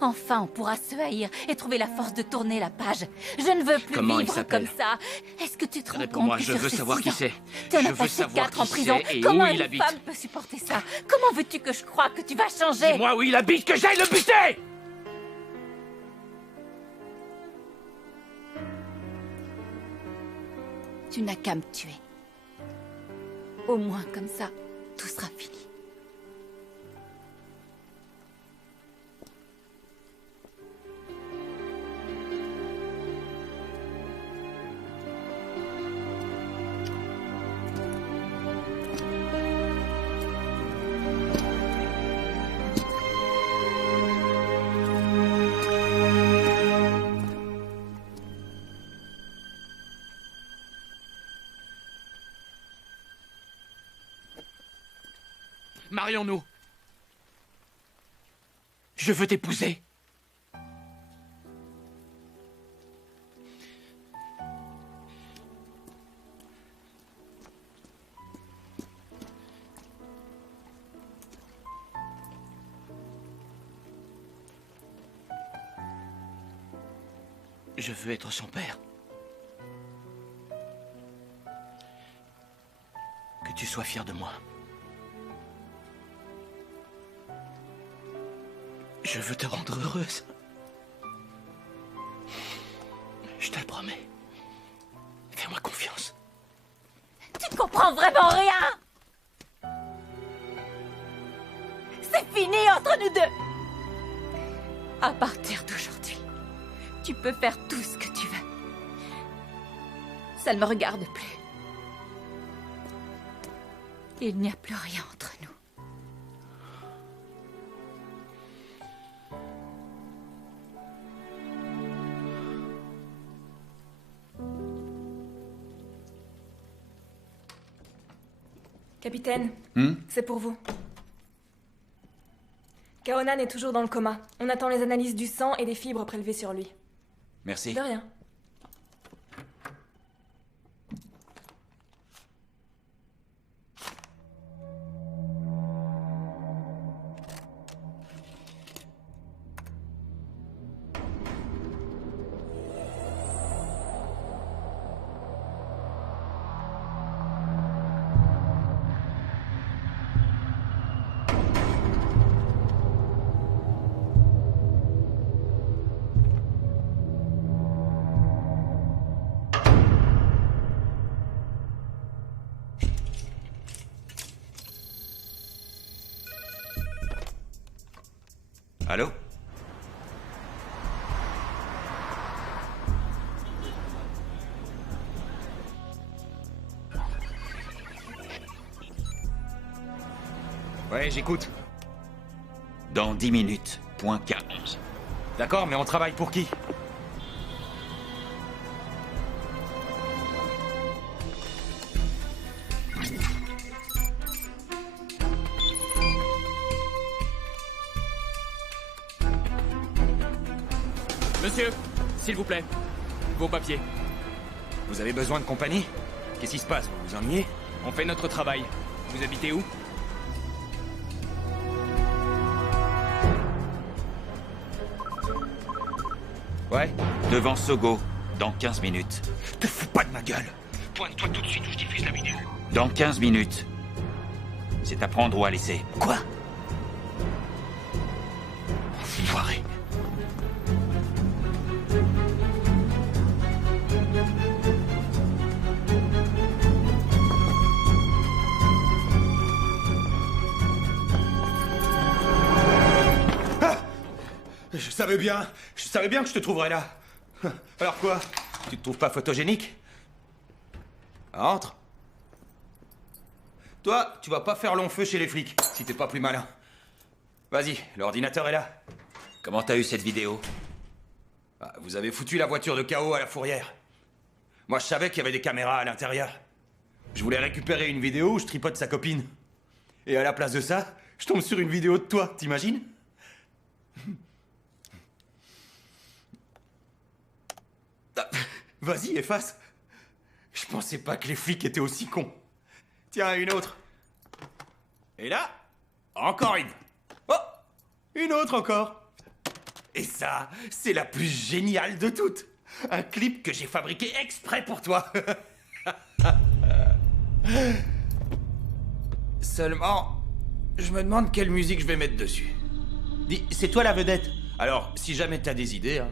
Enfin, on pourra se haïr et trouver la force de tourner la page. Je ne veux plus Comment il vivre s'appelle? comme ça. Est-ce que tu te rends compte Réponds-moi, que je sur veux ces savoir 6 qui ans, c'est. tu en Je as veux passé savoir 4 en qui prison. c'est et Comment où il une habite. femme peut supporter ça? Comment veux-tu que je croie que tu vas changer? Dis-moi où il habite, que j'aille le buter! Tu n'as qu'à me tuer. Au moins comme ça, tout sera fini. Marions-nous. Je veux t'épouser. Je veux être son père. Que tu sois fier de moi. Je veux te rendre heureuse. Je te le promets. Fais-moi confiance. Tu comprends vraiment rien? C'est fini entre nous deux. À partir d'aujourd'hui, tu peux faire tout ce que tu veux. Ça ne me regarde plus. Il n'y a plus rien entre nous. Capitaine, c'est pour vous. Kaonan est toujours dans le coma. On attend les analyses du sang et des fibres prélevées sur lui. Merci. De rien. Allô? Ouais, j'écoute. Dans 10 minutes, point K11. D'accord, mais on travaille pour qui? Monsieur, s'il vous plaît, vos papiers. Vous avez besoin de compagnie? Qu'est-ce qui se passe? Vous vous ennuyez? On fait notre travail. Vous habitez où? Ouais? Devant Sogo, dans 15 minutes. Te fous pas de ma gueule! Pointe-toi tout de suite où je diffuse la vidéo. Dans 15 minutes. C'est à prendre ou à laisser. Quoi? Enfoiré. Je savais bien que je te trouverais là. Alors quoi? Tu te trouves pas photogénique? Entre. Toi, tu vas pas faire long feu chez les flics, si t'es pas plus malin. Vas-y, l'ordinateur est là. Comment t'as eu cette vidéo? Ah, vous avez foutu la voiture de KO à la fourrière. Moi, je savais qu'il y avait des caméras à l'intérieur. Je voulais récupérer une vidéo où je tripote sa copine. Et à la place de ça, je tombe sur une vidéo de toi, t'imagines? Vas-y, efface. Je pensais pas que les flics étaient aussi cons. Tiens, une autre. Et là, encore une. Oh, une autre encore. Et ça, c'est la plus géniale de toutes. Un clip que j'ai fabriqué exprès pour toi. Seulement, je me demande quelle musique je vais mettre dessus. Dis, c'est toi la vedette. Alors, si jamais t'as des idées, hein.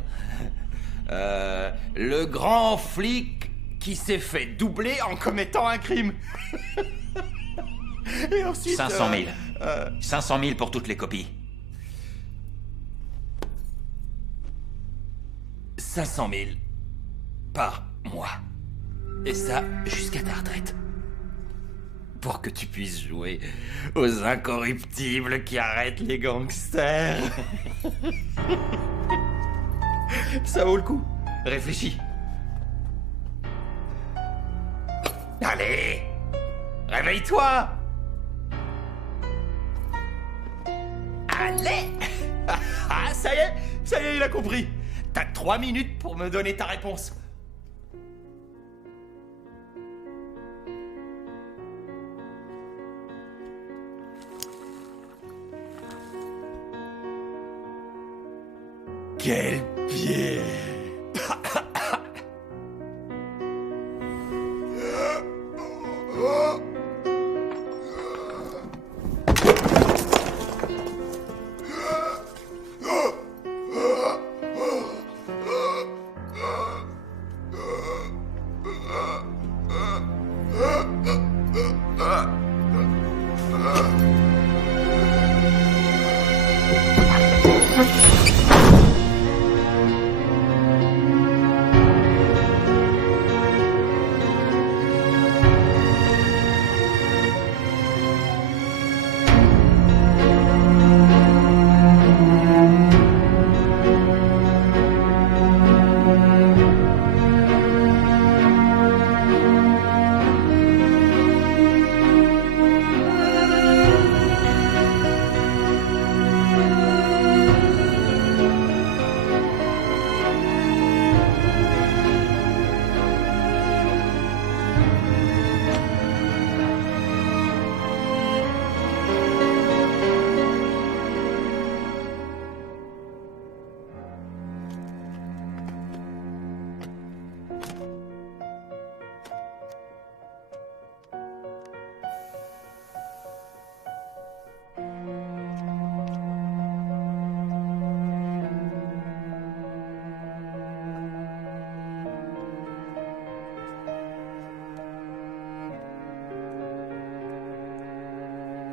Le grand flic qui s'est fait doubler en commettant un crime. Et ensuite... 500 000. 500 000 pour toutes les copies. 500 000 par mois. Et ça, jusqu'à ta retraite. Pour que tu puisses jouer aux incorruptibles qui arrêtent les gangsters. Ça vaut le coup. Réfléchis. Allez, réveille-toi. Allez. Ah, ça y est, il a compris. T'as 3 minutes pour me donner ta réponse. Quel pied!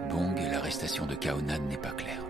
Bong et l'arrestation de Kaonan n'est pas claire.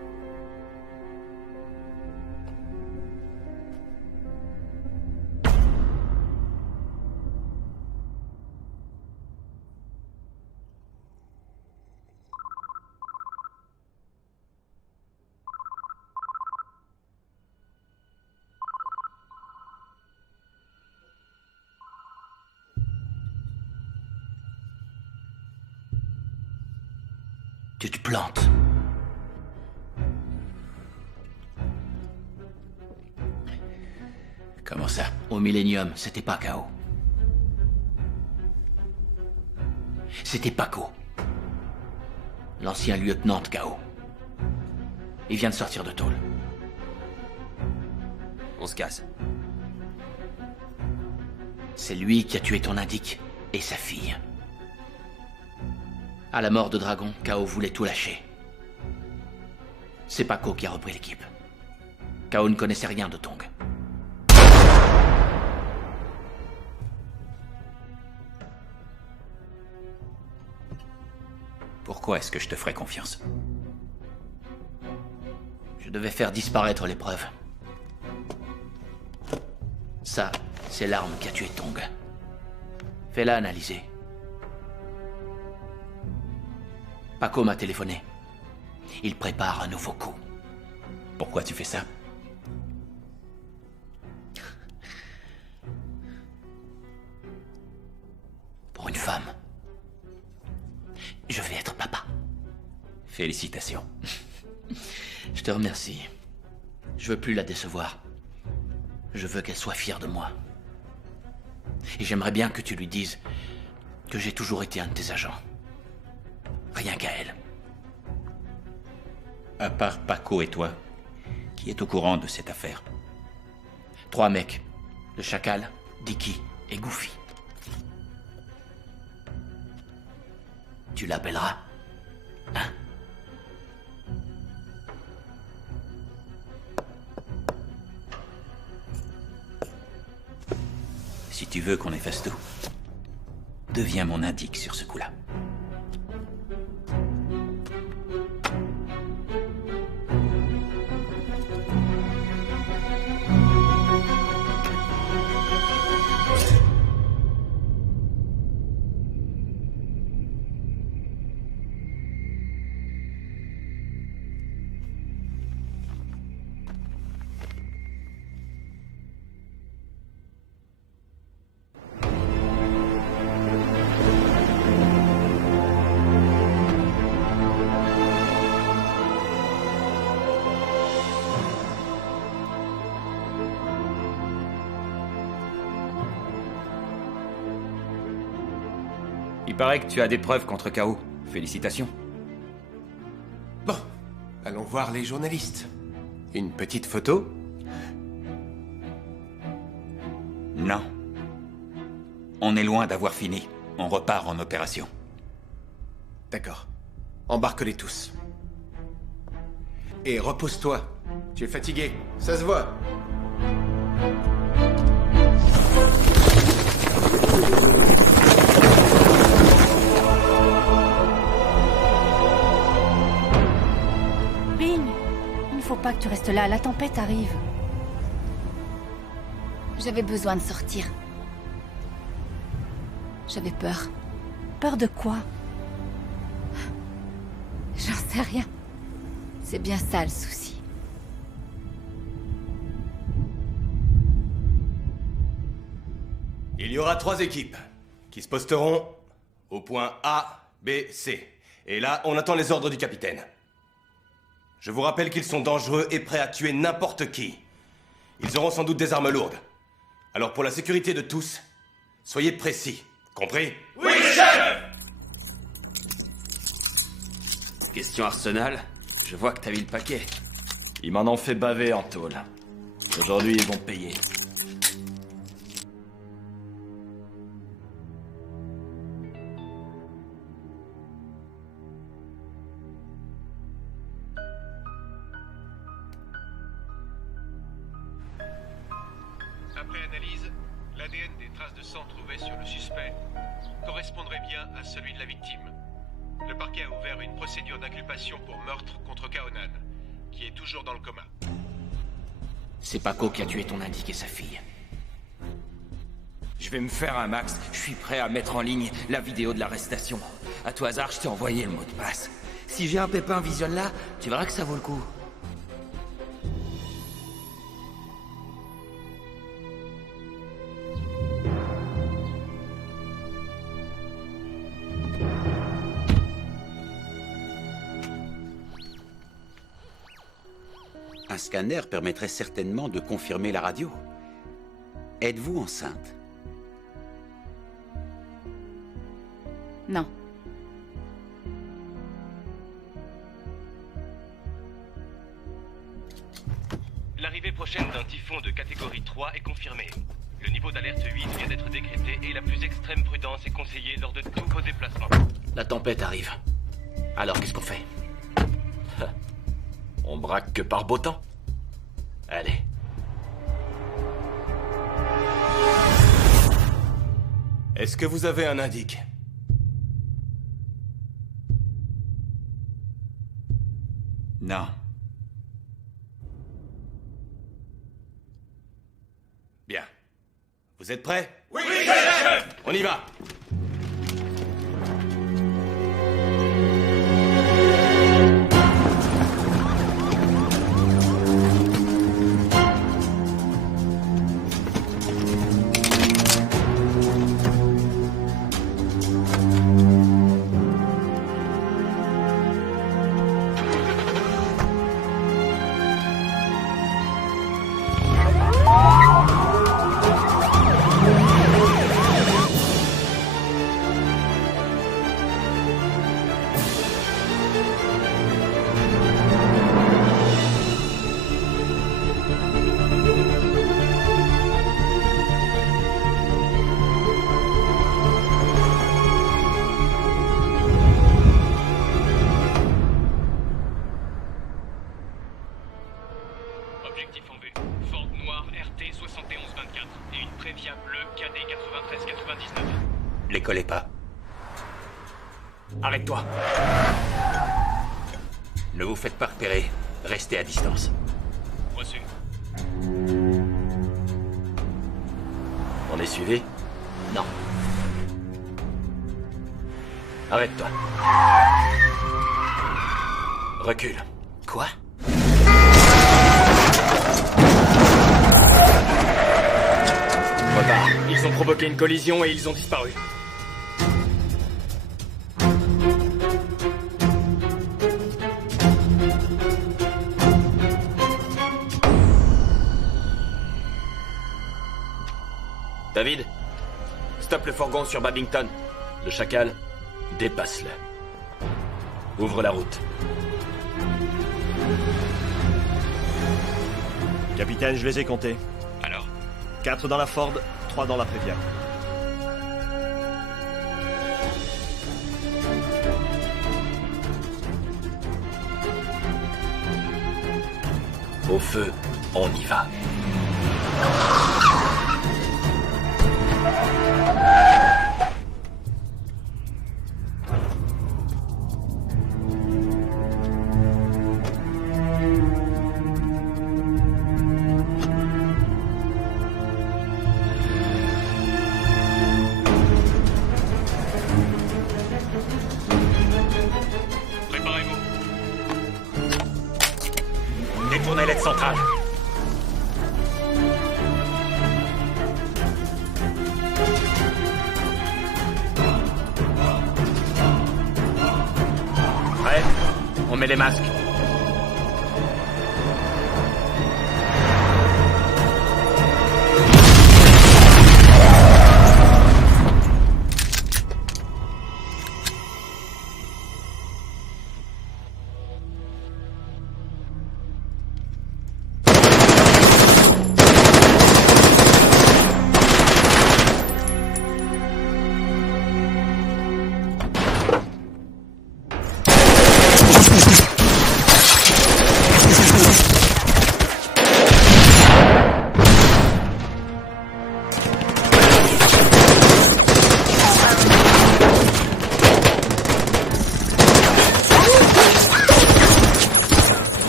Tu te plantes. Comment ça? Au Millennium, c'était pas K.O. C'était Paco. L'ancien lieutenant de K.O. Il vient de sortir de tôle. On se casse. C'est lui qui a tué ton indique et sa fille. À la mort de Dragon, K.O. voulait tout lâcher. C'est Paco qui a repris l'équipe. K.O. ne connaissait rien de Tong. Pourquoi est-ce que je te ferais confiance? Je devais faire disparaître les preuves. Ça, c'est l'arme qui a tué Tong. Fais-la analyser. Paco m'a téléphoné. Il prépare un nouveau coup. Pourquoi tu fais ça? Pour une femme. Je vais être papa. Félicitations. Je te remercie. Je veux plus la décevoir. Je veux qu'elle soit fière de moi. Et j'aimerais bien que tu lui dises que j'ai toujours été un de tes agents. Rien qu'à elle. À part Paco et toi, qui est au courant de cette affaire? 3 mecs. Le Chacal, Dicky et Goofy. Tu l'appelleras, hein? Si tu veux qu'on efface tout, deviens mon indique sur ce coup-là. Il paraît que tu as des preuves contre K.O. Félicitations. Bon, allons voir les journalistes. Une petite photo? Non. On est loin d'avoir fini. On repart en opération. D'accord. Embarque-les tous. Et repose-toi. Tu es fatigué, ça se voit. Bing, il ne faut pas que tu restes là, la tempête arrive. J'avais besoin de sortir. J'avais peur. Peur de quoi? J'en sais rien. C'est bien ça le souci. Il y aura 3 équipes qui se posteront au point A, B, C. Et là, on attend les ordres du capitaine. Je vous rappelle qu'ils sont dangereux et prêts à tuer n'importe qui. Ils auront sans doute des armes lourdes. Alors pour la sécurité de tous, soyez précis. Compris? Oui, chef! Question Arsenal, je vois que t'as mis le paquet. Ils m'en ont fait baver en tôle. Aujourd'hui, ils vont payer. Après analyse, l'ADN des traces de sang trouvées sur le suspect correspondrait bien à celui de la victime. Le parquet a ouvert une procédure d'inculpation pour meurtre contre Kaonan, qui est toujours dans le coma. C'est Paco qui a tué ton indique et sa fille. Je vais me faire un max, je suis prêt à mettre en ligne la vidéo de l'arrestation. À tout hasard, je t'ai envoyé le mot de passe. Si j'ai un pépin, visionne-la, tu verras que ça vaut le coup. un scanner permettrait certainement de confirmer la radio. Êtes-vous enceinte? Non. L'arrivée prochaine d'un typhon de catégorie 3 est confirmée. Le niveau d'alerte 8 vient d'être décrété et la plus extrême prudence est conseillée lors de tous vos déplacements. La tempête arrive. Alors qu'est-ce qu'on fait? On braque que par beau temps? Allez. Est-ce que vous avez un indique? Non. Bien. Vous êtes prêts? Oui, chef! On y va! Objectif en vue. Ford noir RT 7124 et une Previa bleue KD 9399. Les collez pas. Arrête-toi. Ne vous faites pas repérer. Restez à distance. Reçu. On est suivi? Non. Arrête-toi. Recule. Quoi? Repars. Ils ont provoqué une collision et ils ont disparu. David, stoppe le fourgon sur Babington. Le chacal, dépasse-le. Ouvre la route. Capitaine, je les ai comptés. Alors? 4 dans la Ford, 3 dans la Previa. Au feu, on y va. Détournez l'aide centrale. Prêt? On met les masques.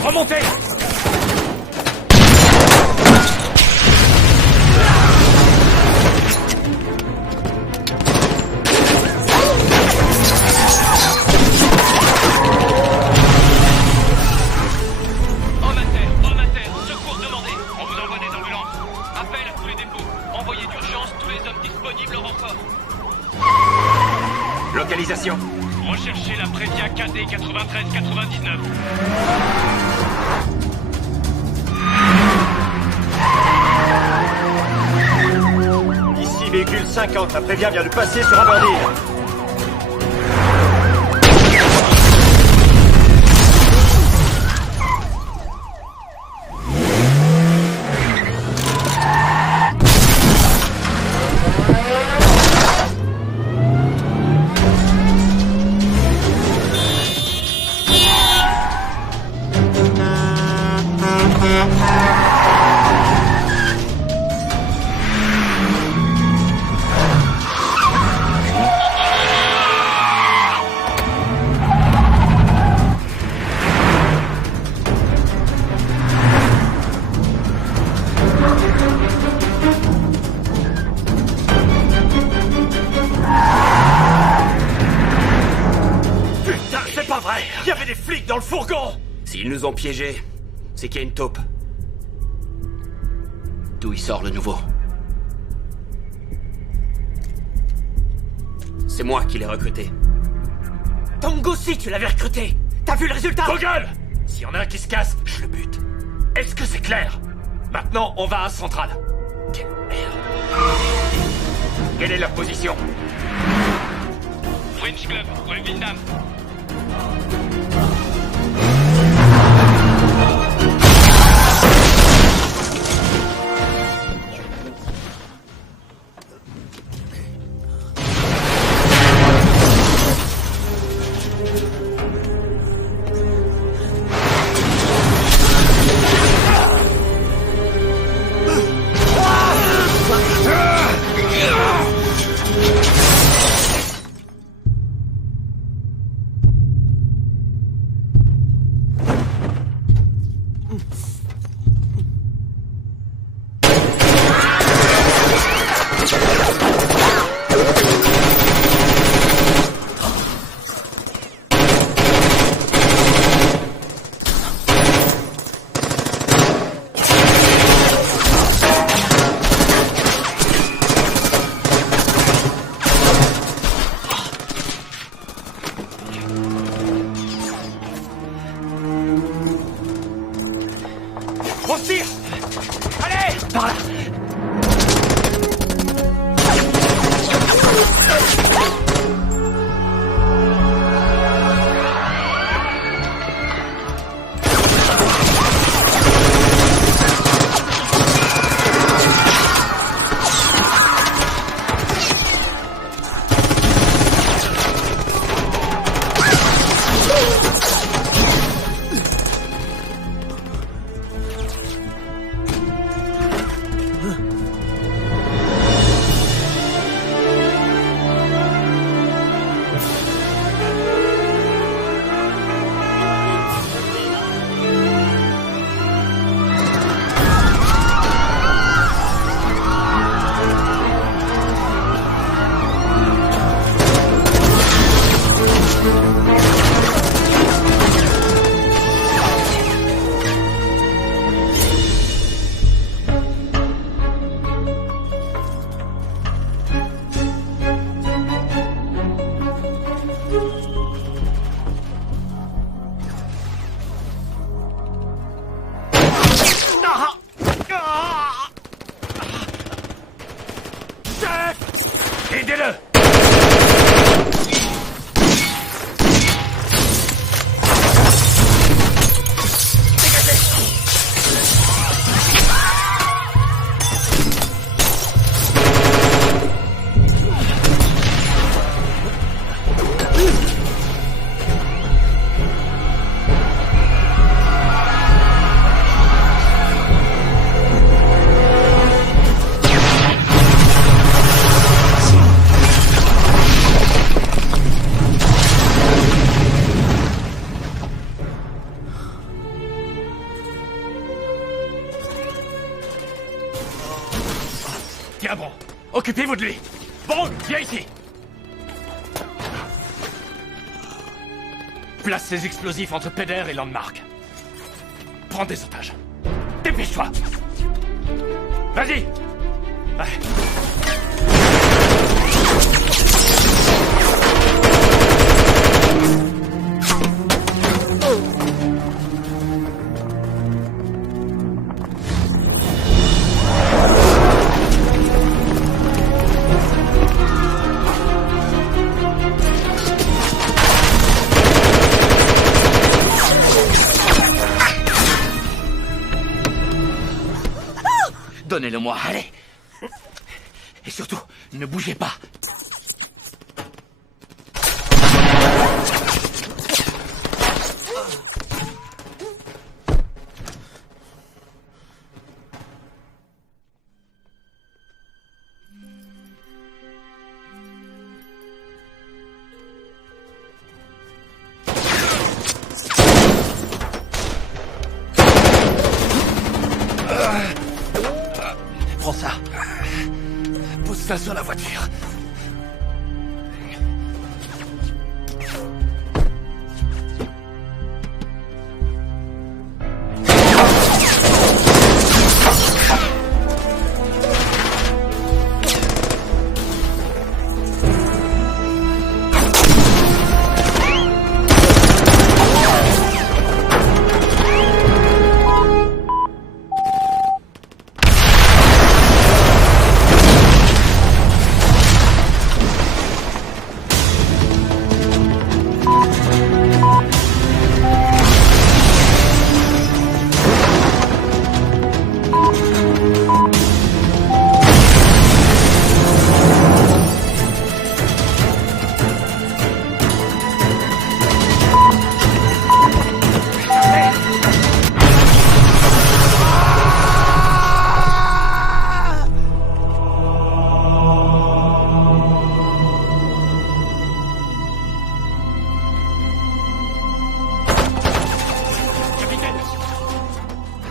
Remontez! Homme à terre, secours demandé. On vous envoie des ambulances. Appel à tous les dépôts. Envoyez d'urgence tous les hommes disponibles en renfort. Localisation. Recherchez la Previa KD 9399. véhicule 50, la Prévia vient de passer sur Aberdeen. S'ils nous ont piégés, c'est qu'il y a une taupe. D'où il sort le nouveau? C'est moi qui l'ai recruté. Tongo aussi, tu l'avais recruté. T'as vu le résultat? Vos gueules! S'il y en a un qui se casse, je le bute. Est-ce que c'est clair? Maintenant, on va à Centrale. Quelle merde. Quelle est leur position? French Club, rue Windham. Aidez-le! Tiens, bon, occupez-vous de lui. Bon, viens ici. Place ces explosifs entre Peder et Landmark. Prends des otages. Dépêche-toi. Vas-y. Ouais. Donnez-le-moi, allez. Et surtout, ne bougez pas. Prends ça. Pose ça sur la voiture.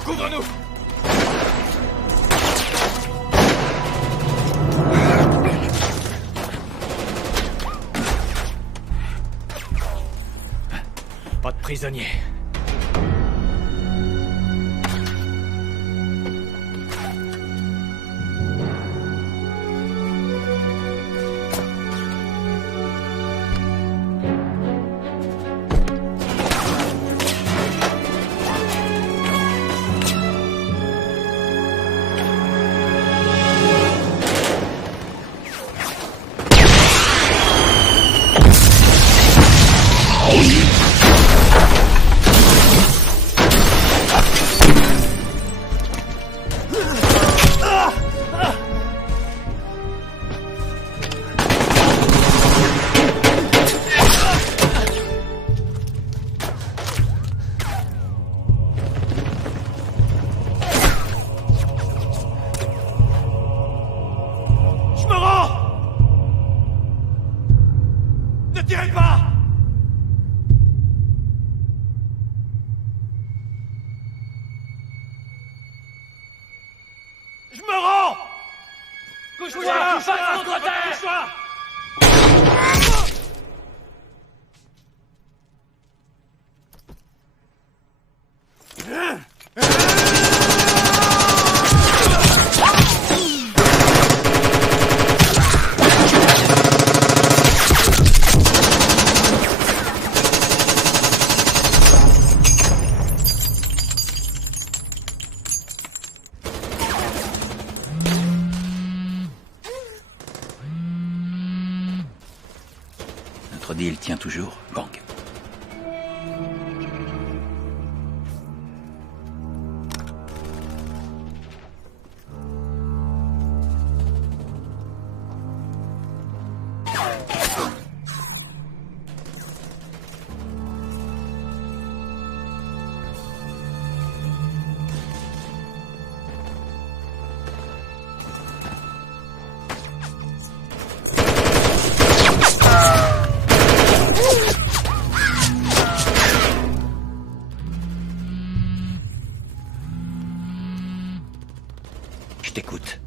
Couvre-nous! Pas de prisonniers. Je me rends! Couche-toi! Couche-toi! Contre terre! Couche-toi! Notre deal tient toujours, Bang. Je t'écoute.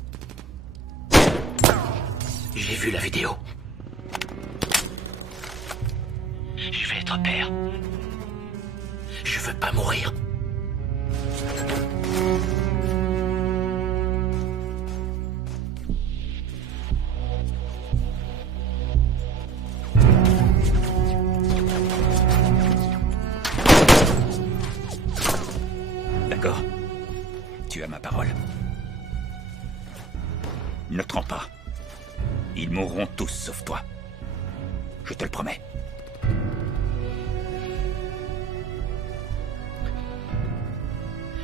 J'ai vu la vidéo. Je vais être père. Je veux pas mourir. D'accord. Tu as ma parole. Ne te rends pas. Ils mourront tous sauf toi. Je te le promets.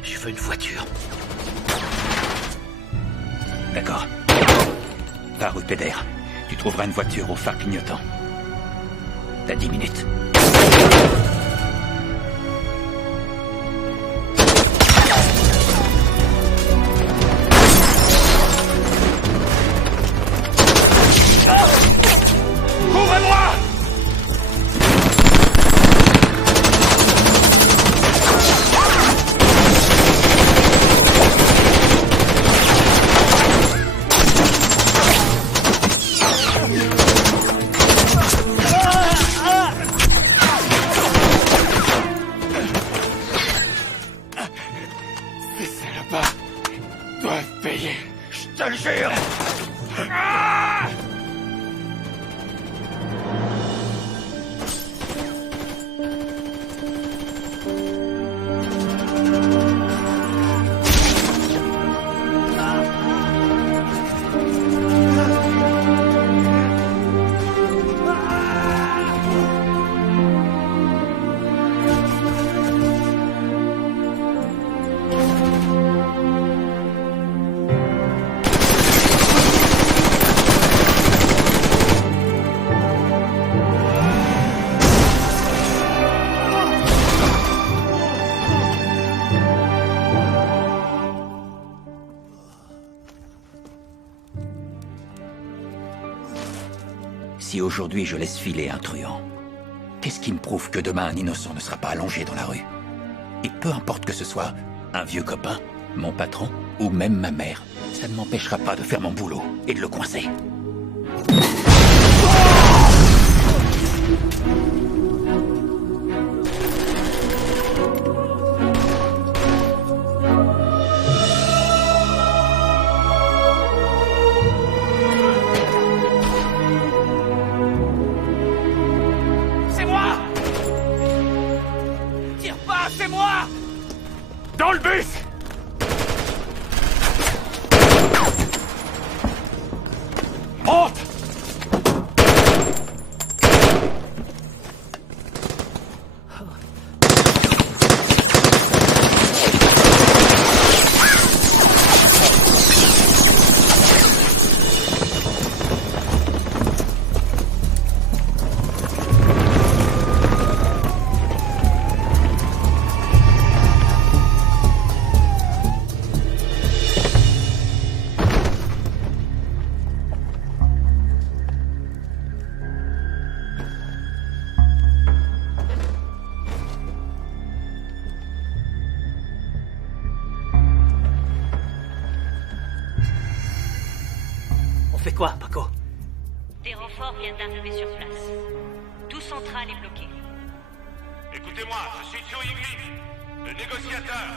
Je veux une voiture. D'accord. Va rue Pédère. Tu trouveras une voiture au phare clignotant. T'as 10 minutes. Couvrez-moi! Ces salopards doivent payer. Je te le jure. Ah! Si aujourd'hui je laisse filer un truand, qu'est-ce qui me prouve que demain un innocent ne sera pas allongé dans la rue? Et peu importe que ce soit un vieux copain, mon patron ou même ma mère, ça ne m'empêchera pas de faire mon boulot et de le coincer. C'est moi! Tire pas, c'est moi! Dans le bus! Monte! On fait quoi, Paco? Des renforts viennent d'arriver sur place. Tout central est bloqué. Écoutez-moi, je suis Tsuigri, le négociateur.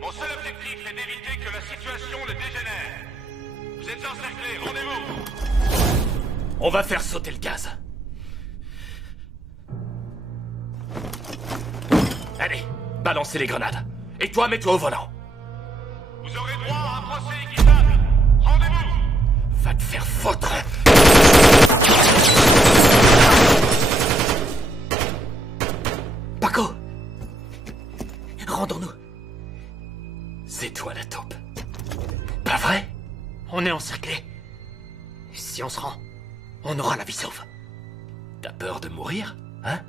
Mon seul objectif est d'éviter que la situation ne dégénère. Vous êtes encerclés, rendez-vous. On va faire sauter le gaz. Allez, balancez les grenades. Et toi, mets-toi au volant. Vous aurez droit à un procès équitable. Rendez-vous. Va te faire foutre. Paco! Rendons-nous. C'est toi la taupe. Pas vrai? On est encerclés. Si on se rend, on aura la vie sauve. T'as peur de mourir, hein?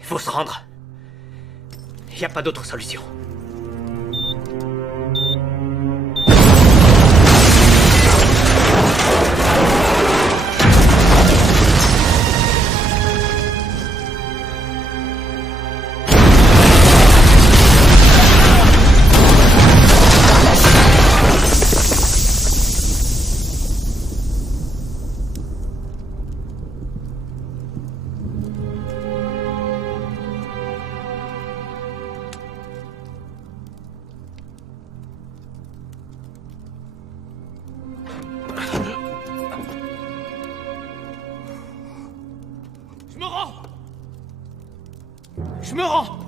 Il faut se rendre. Il n'y a pas d'autre solution. Je me rends!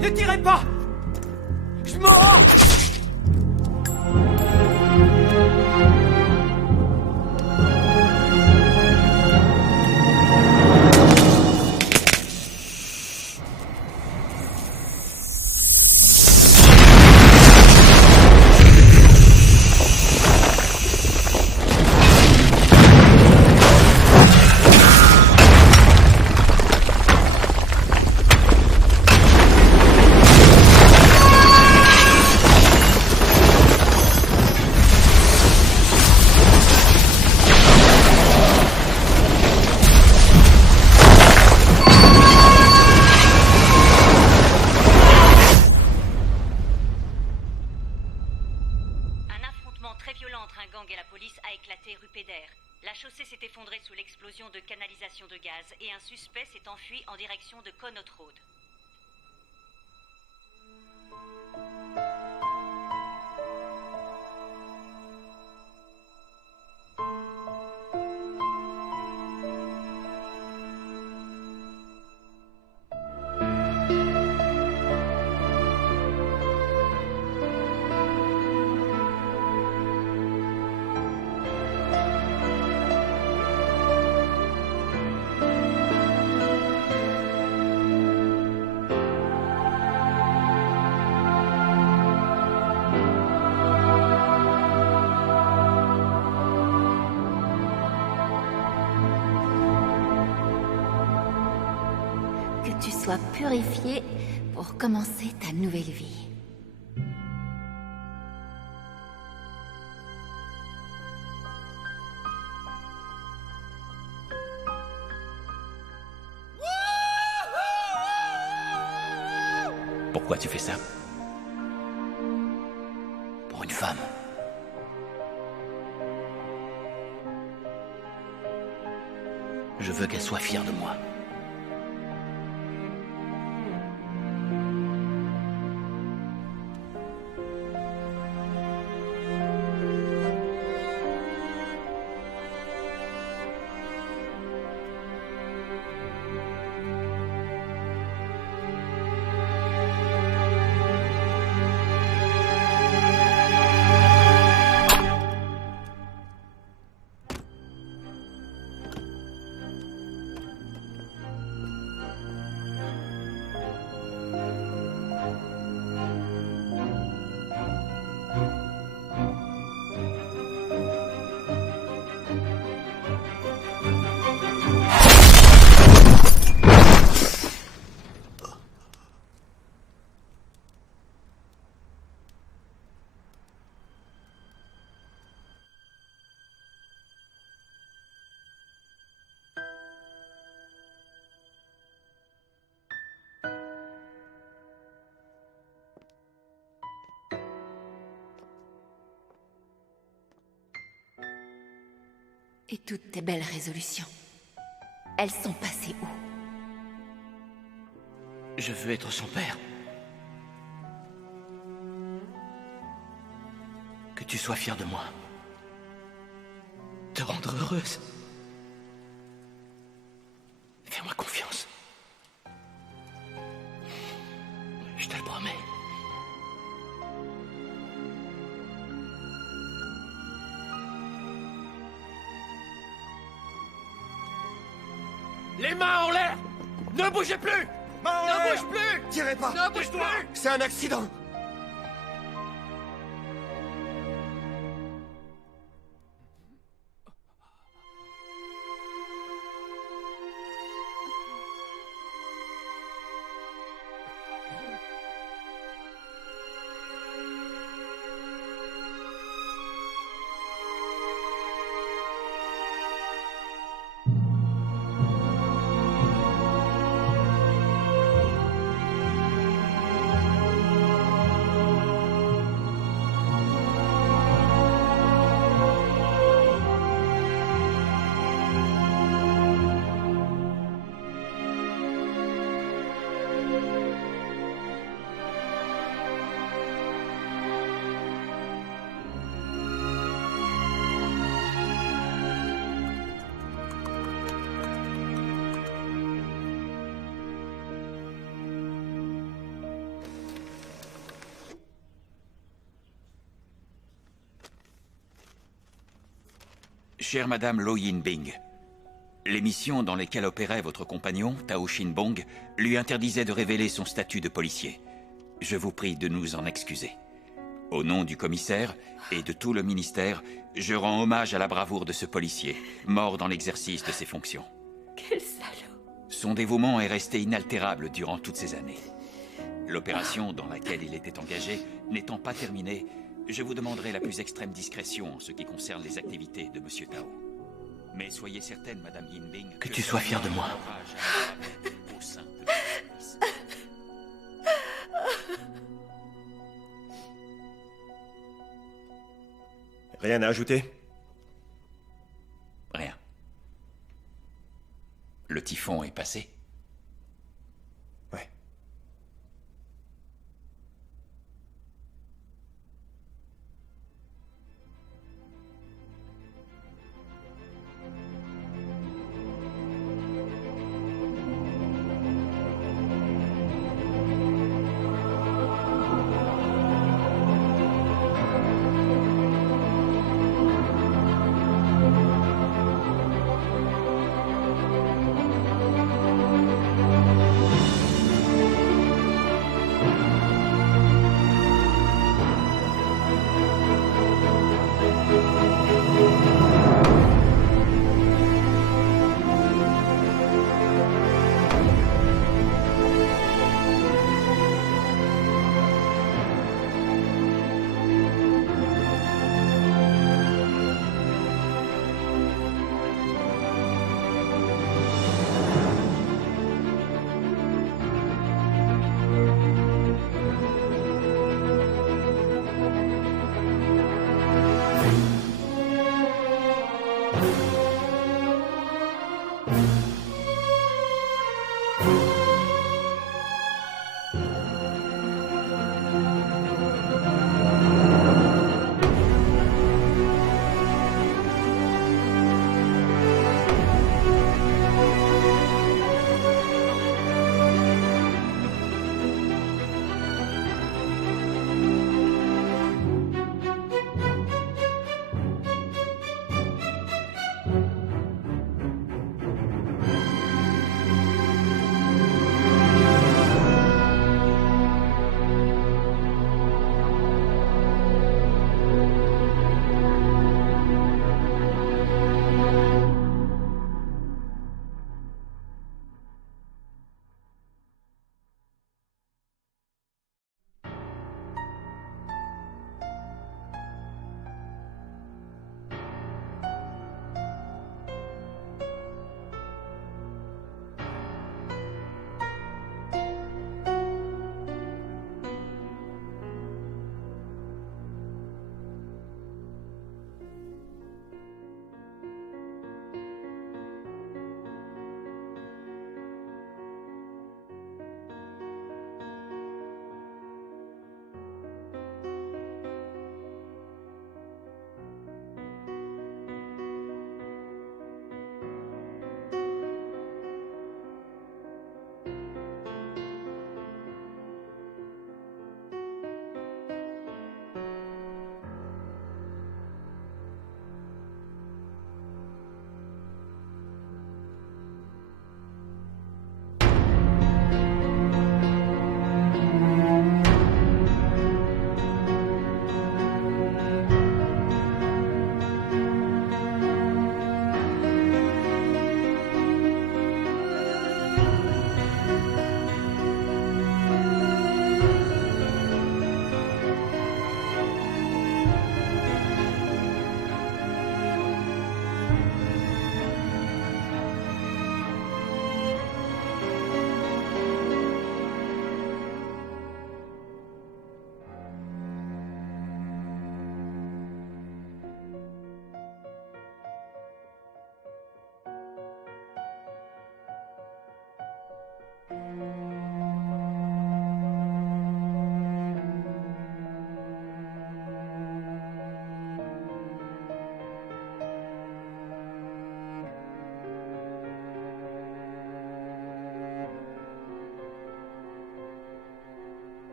Ne tirez pas! Je me rends! De canalisation de gaz et un suspect s'est enfui en direction de Connaught Road. Que tu sois purifié pour commencer ta nouvelle vie. Pourquoi tu fais ça? Pour une femme. Je veux qu'elle soit fière de moi. Et toutes tes belles résolutions, elles sont passées où? Je veux être son père. Que tu sois fier de moi. Te rendre heureuse. Fais-moi confiance. Je te le promets. Les mains en l'air! Ne bougez plus! Ne bouge plus! Tirez pas! Ne bouge plus! C'est un accident! Chère Madame Lo Yinbing, les missions dans lesquelles opérait votre compagnon, Tao Shin-bong, lui interdisaient de révéler son statut de policier. Je vous prie de nous en excuser. Au nom du commissaire et de tout le ministère, je rends hommage à la bravoure de ce policier, mort dans l'exercice de ses fonctions. Quel salaud! Son dévouement est resté inaltérable durant toutes ces années. L'opération dans laquelle il était engagé n'étant pas terminée, je vous demanderai la plus extrême discrétion en ce qui concerne les activités de Monsieur Tao. Mais soyez certaine, Madame Yinbing, que tu sois fière de moi. Au sein de la police. Rien à ajouter? Rien. Le typhon est passé.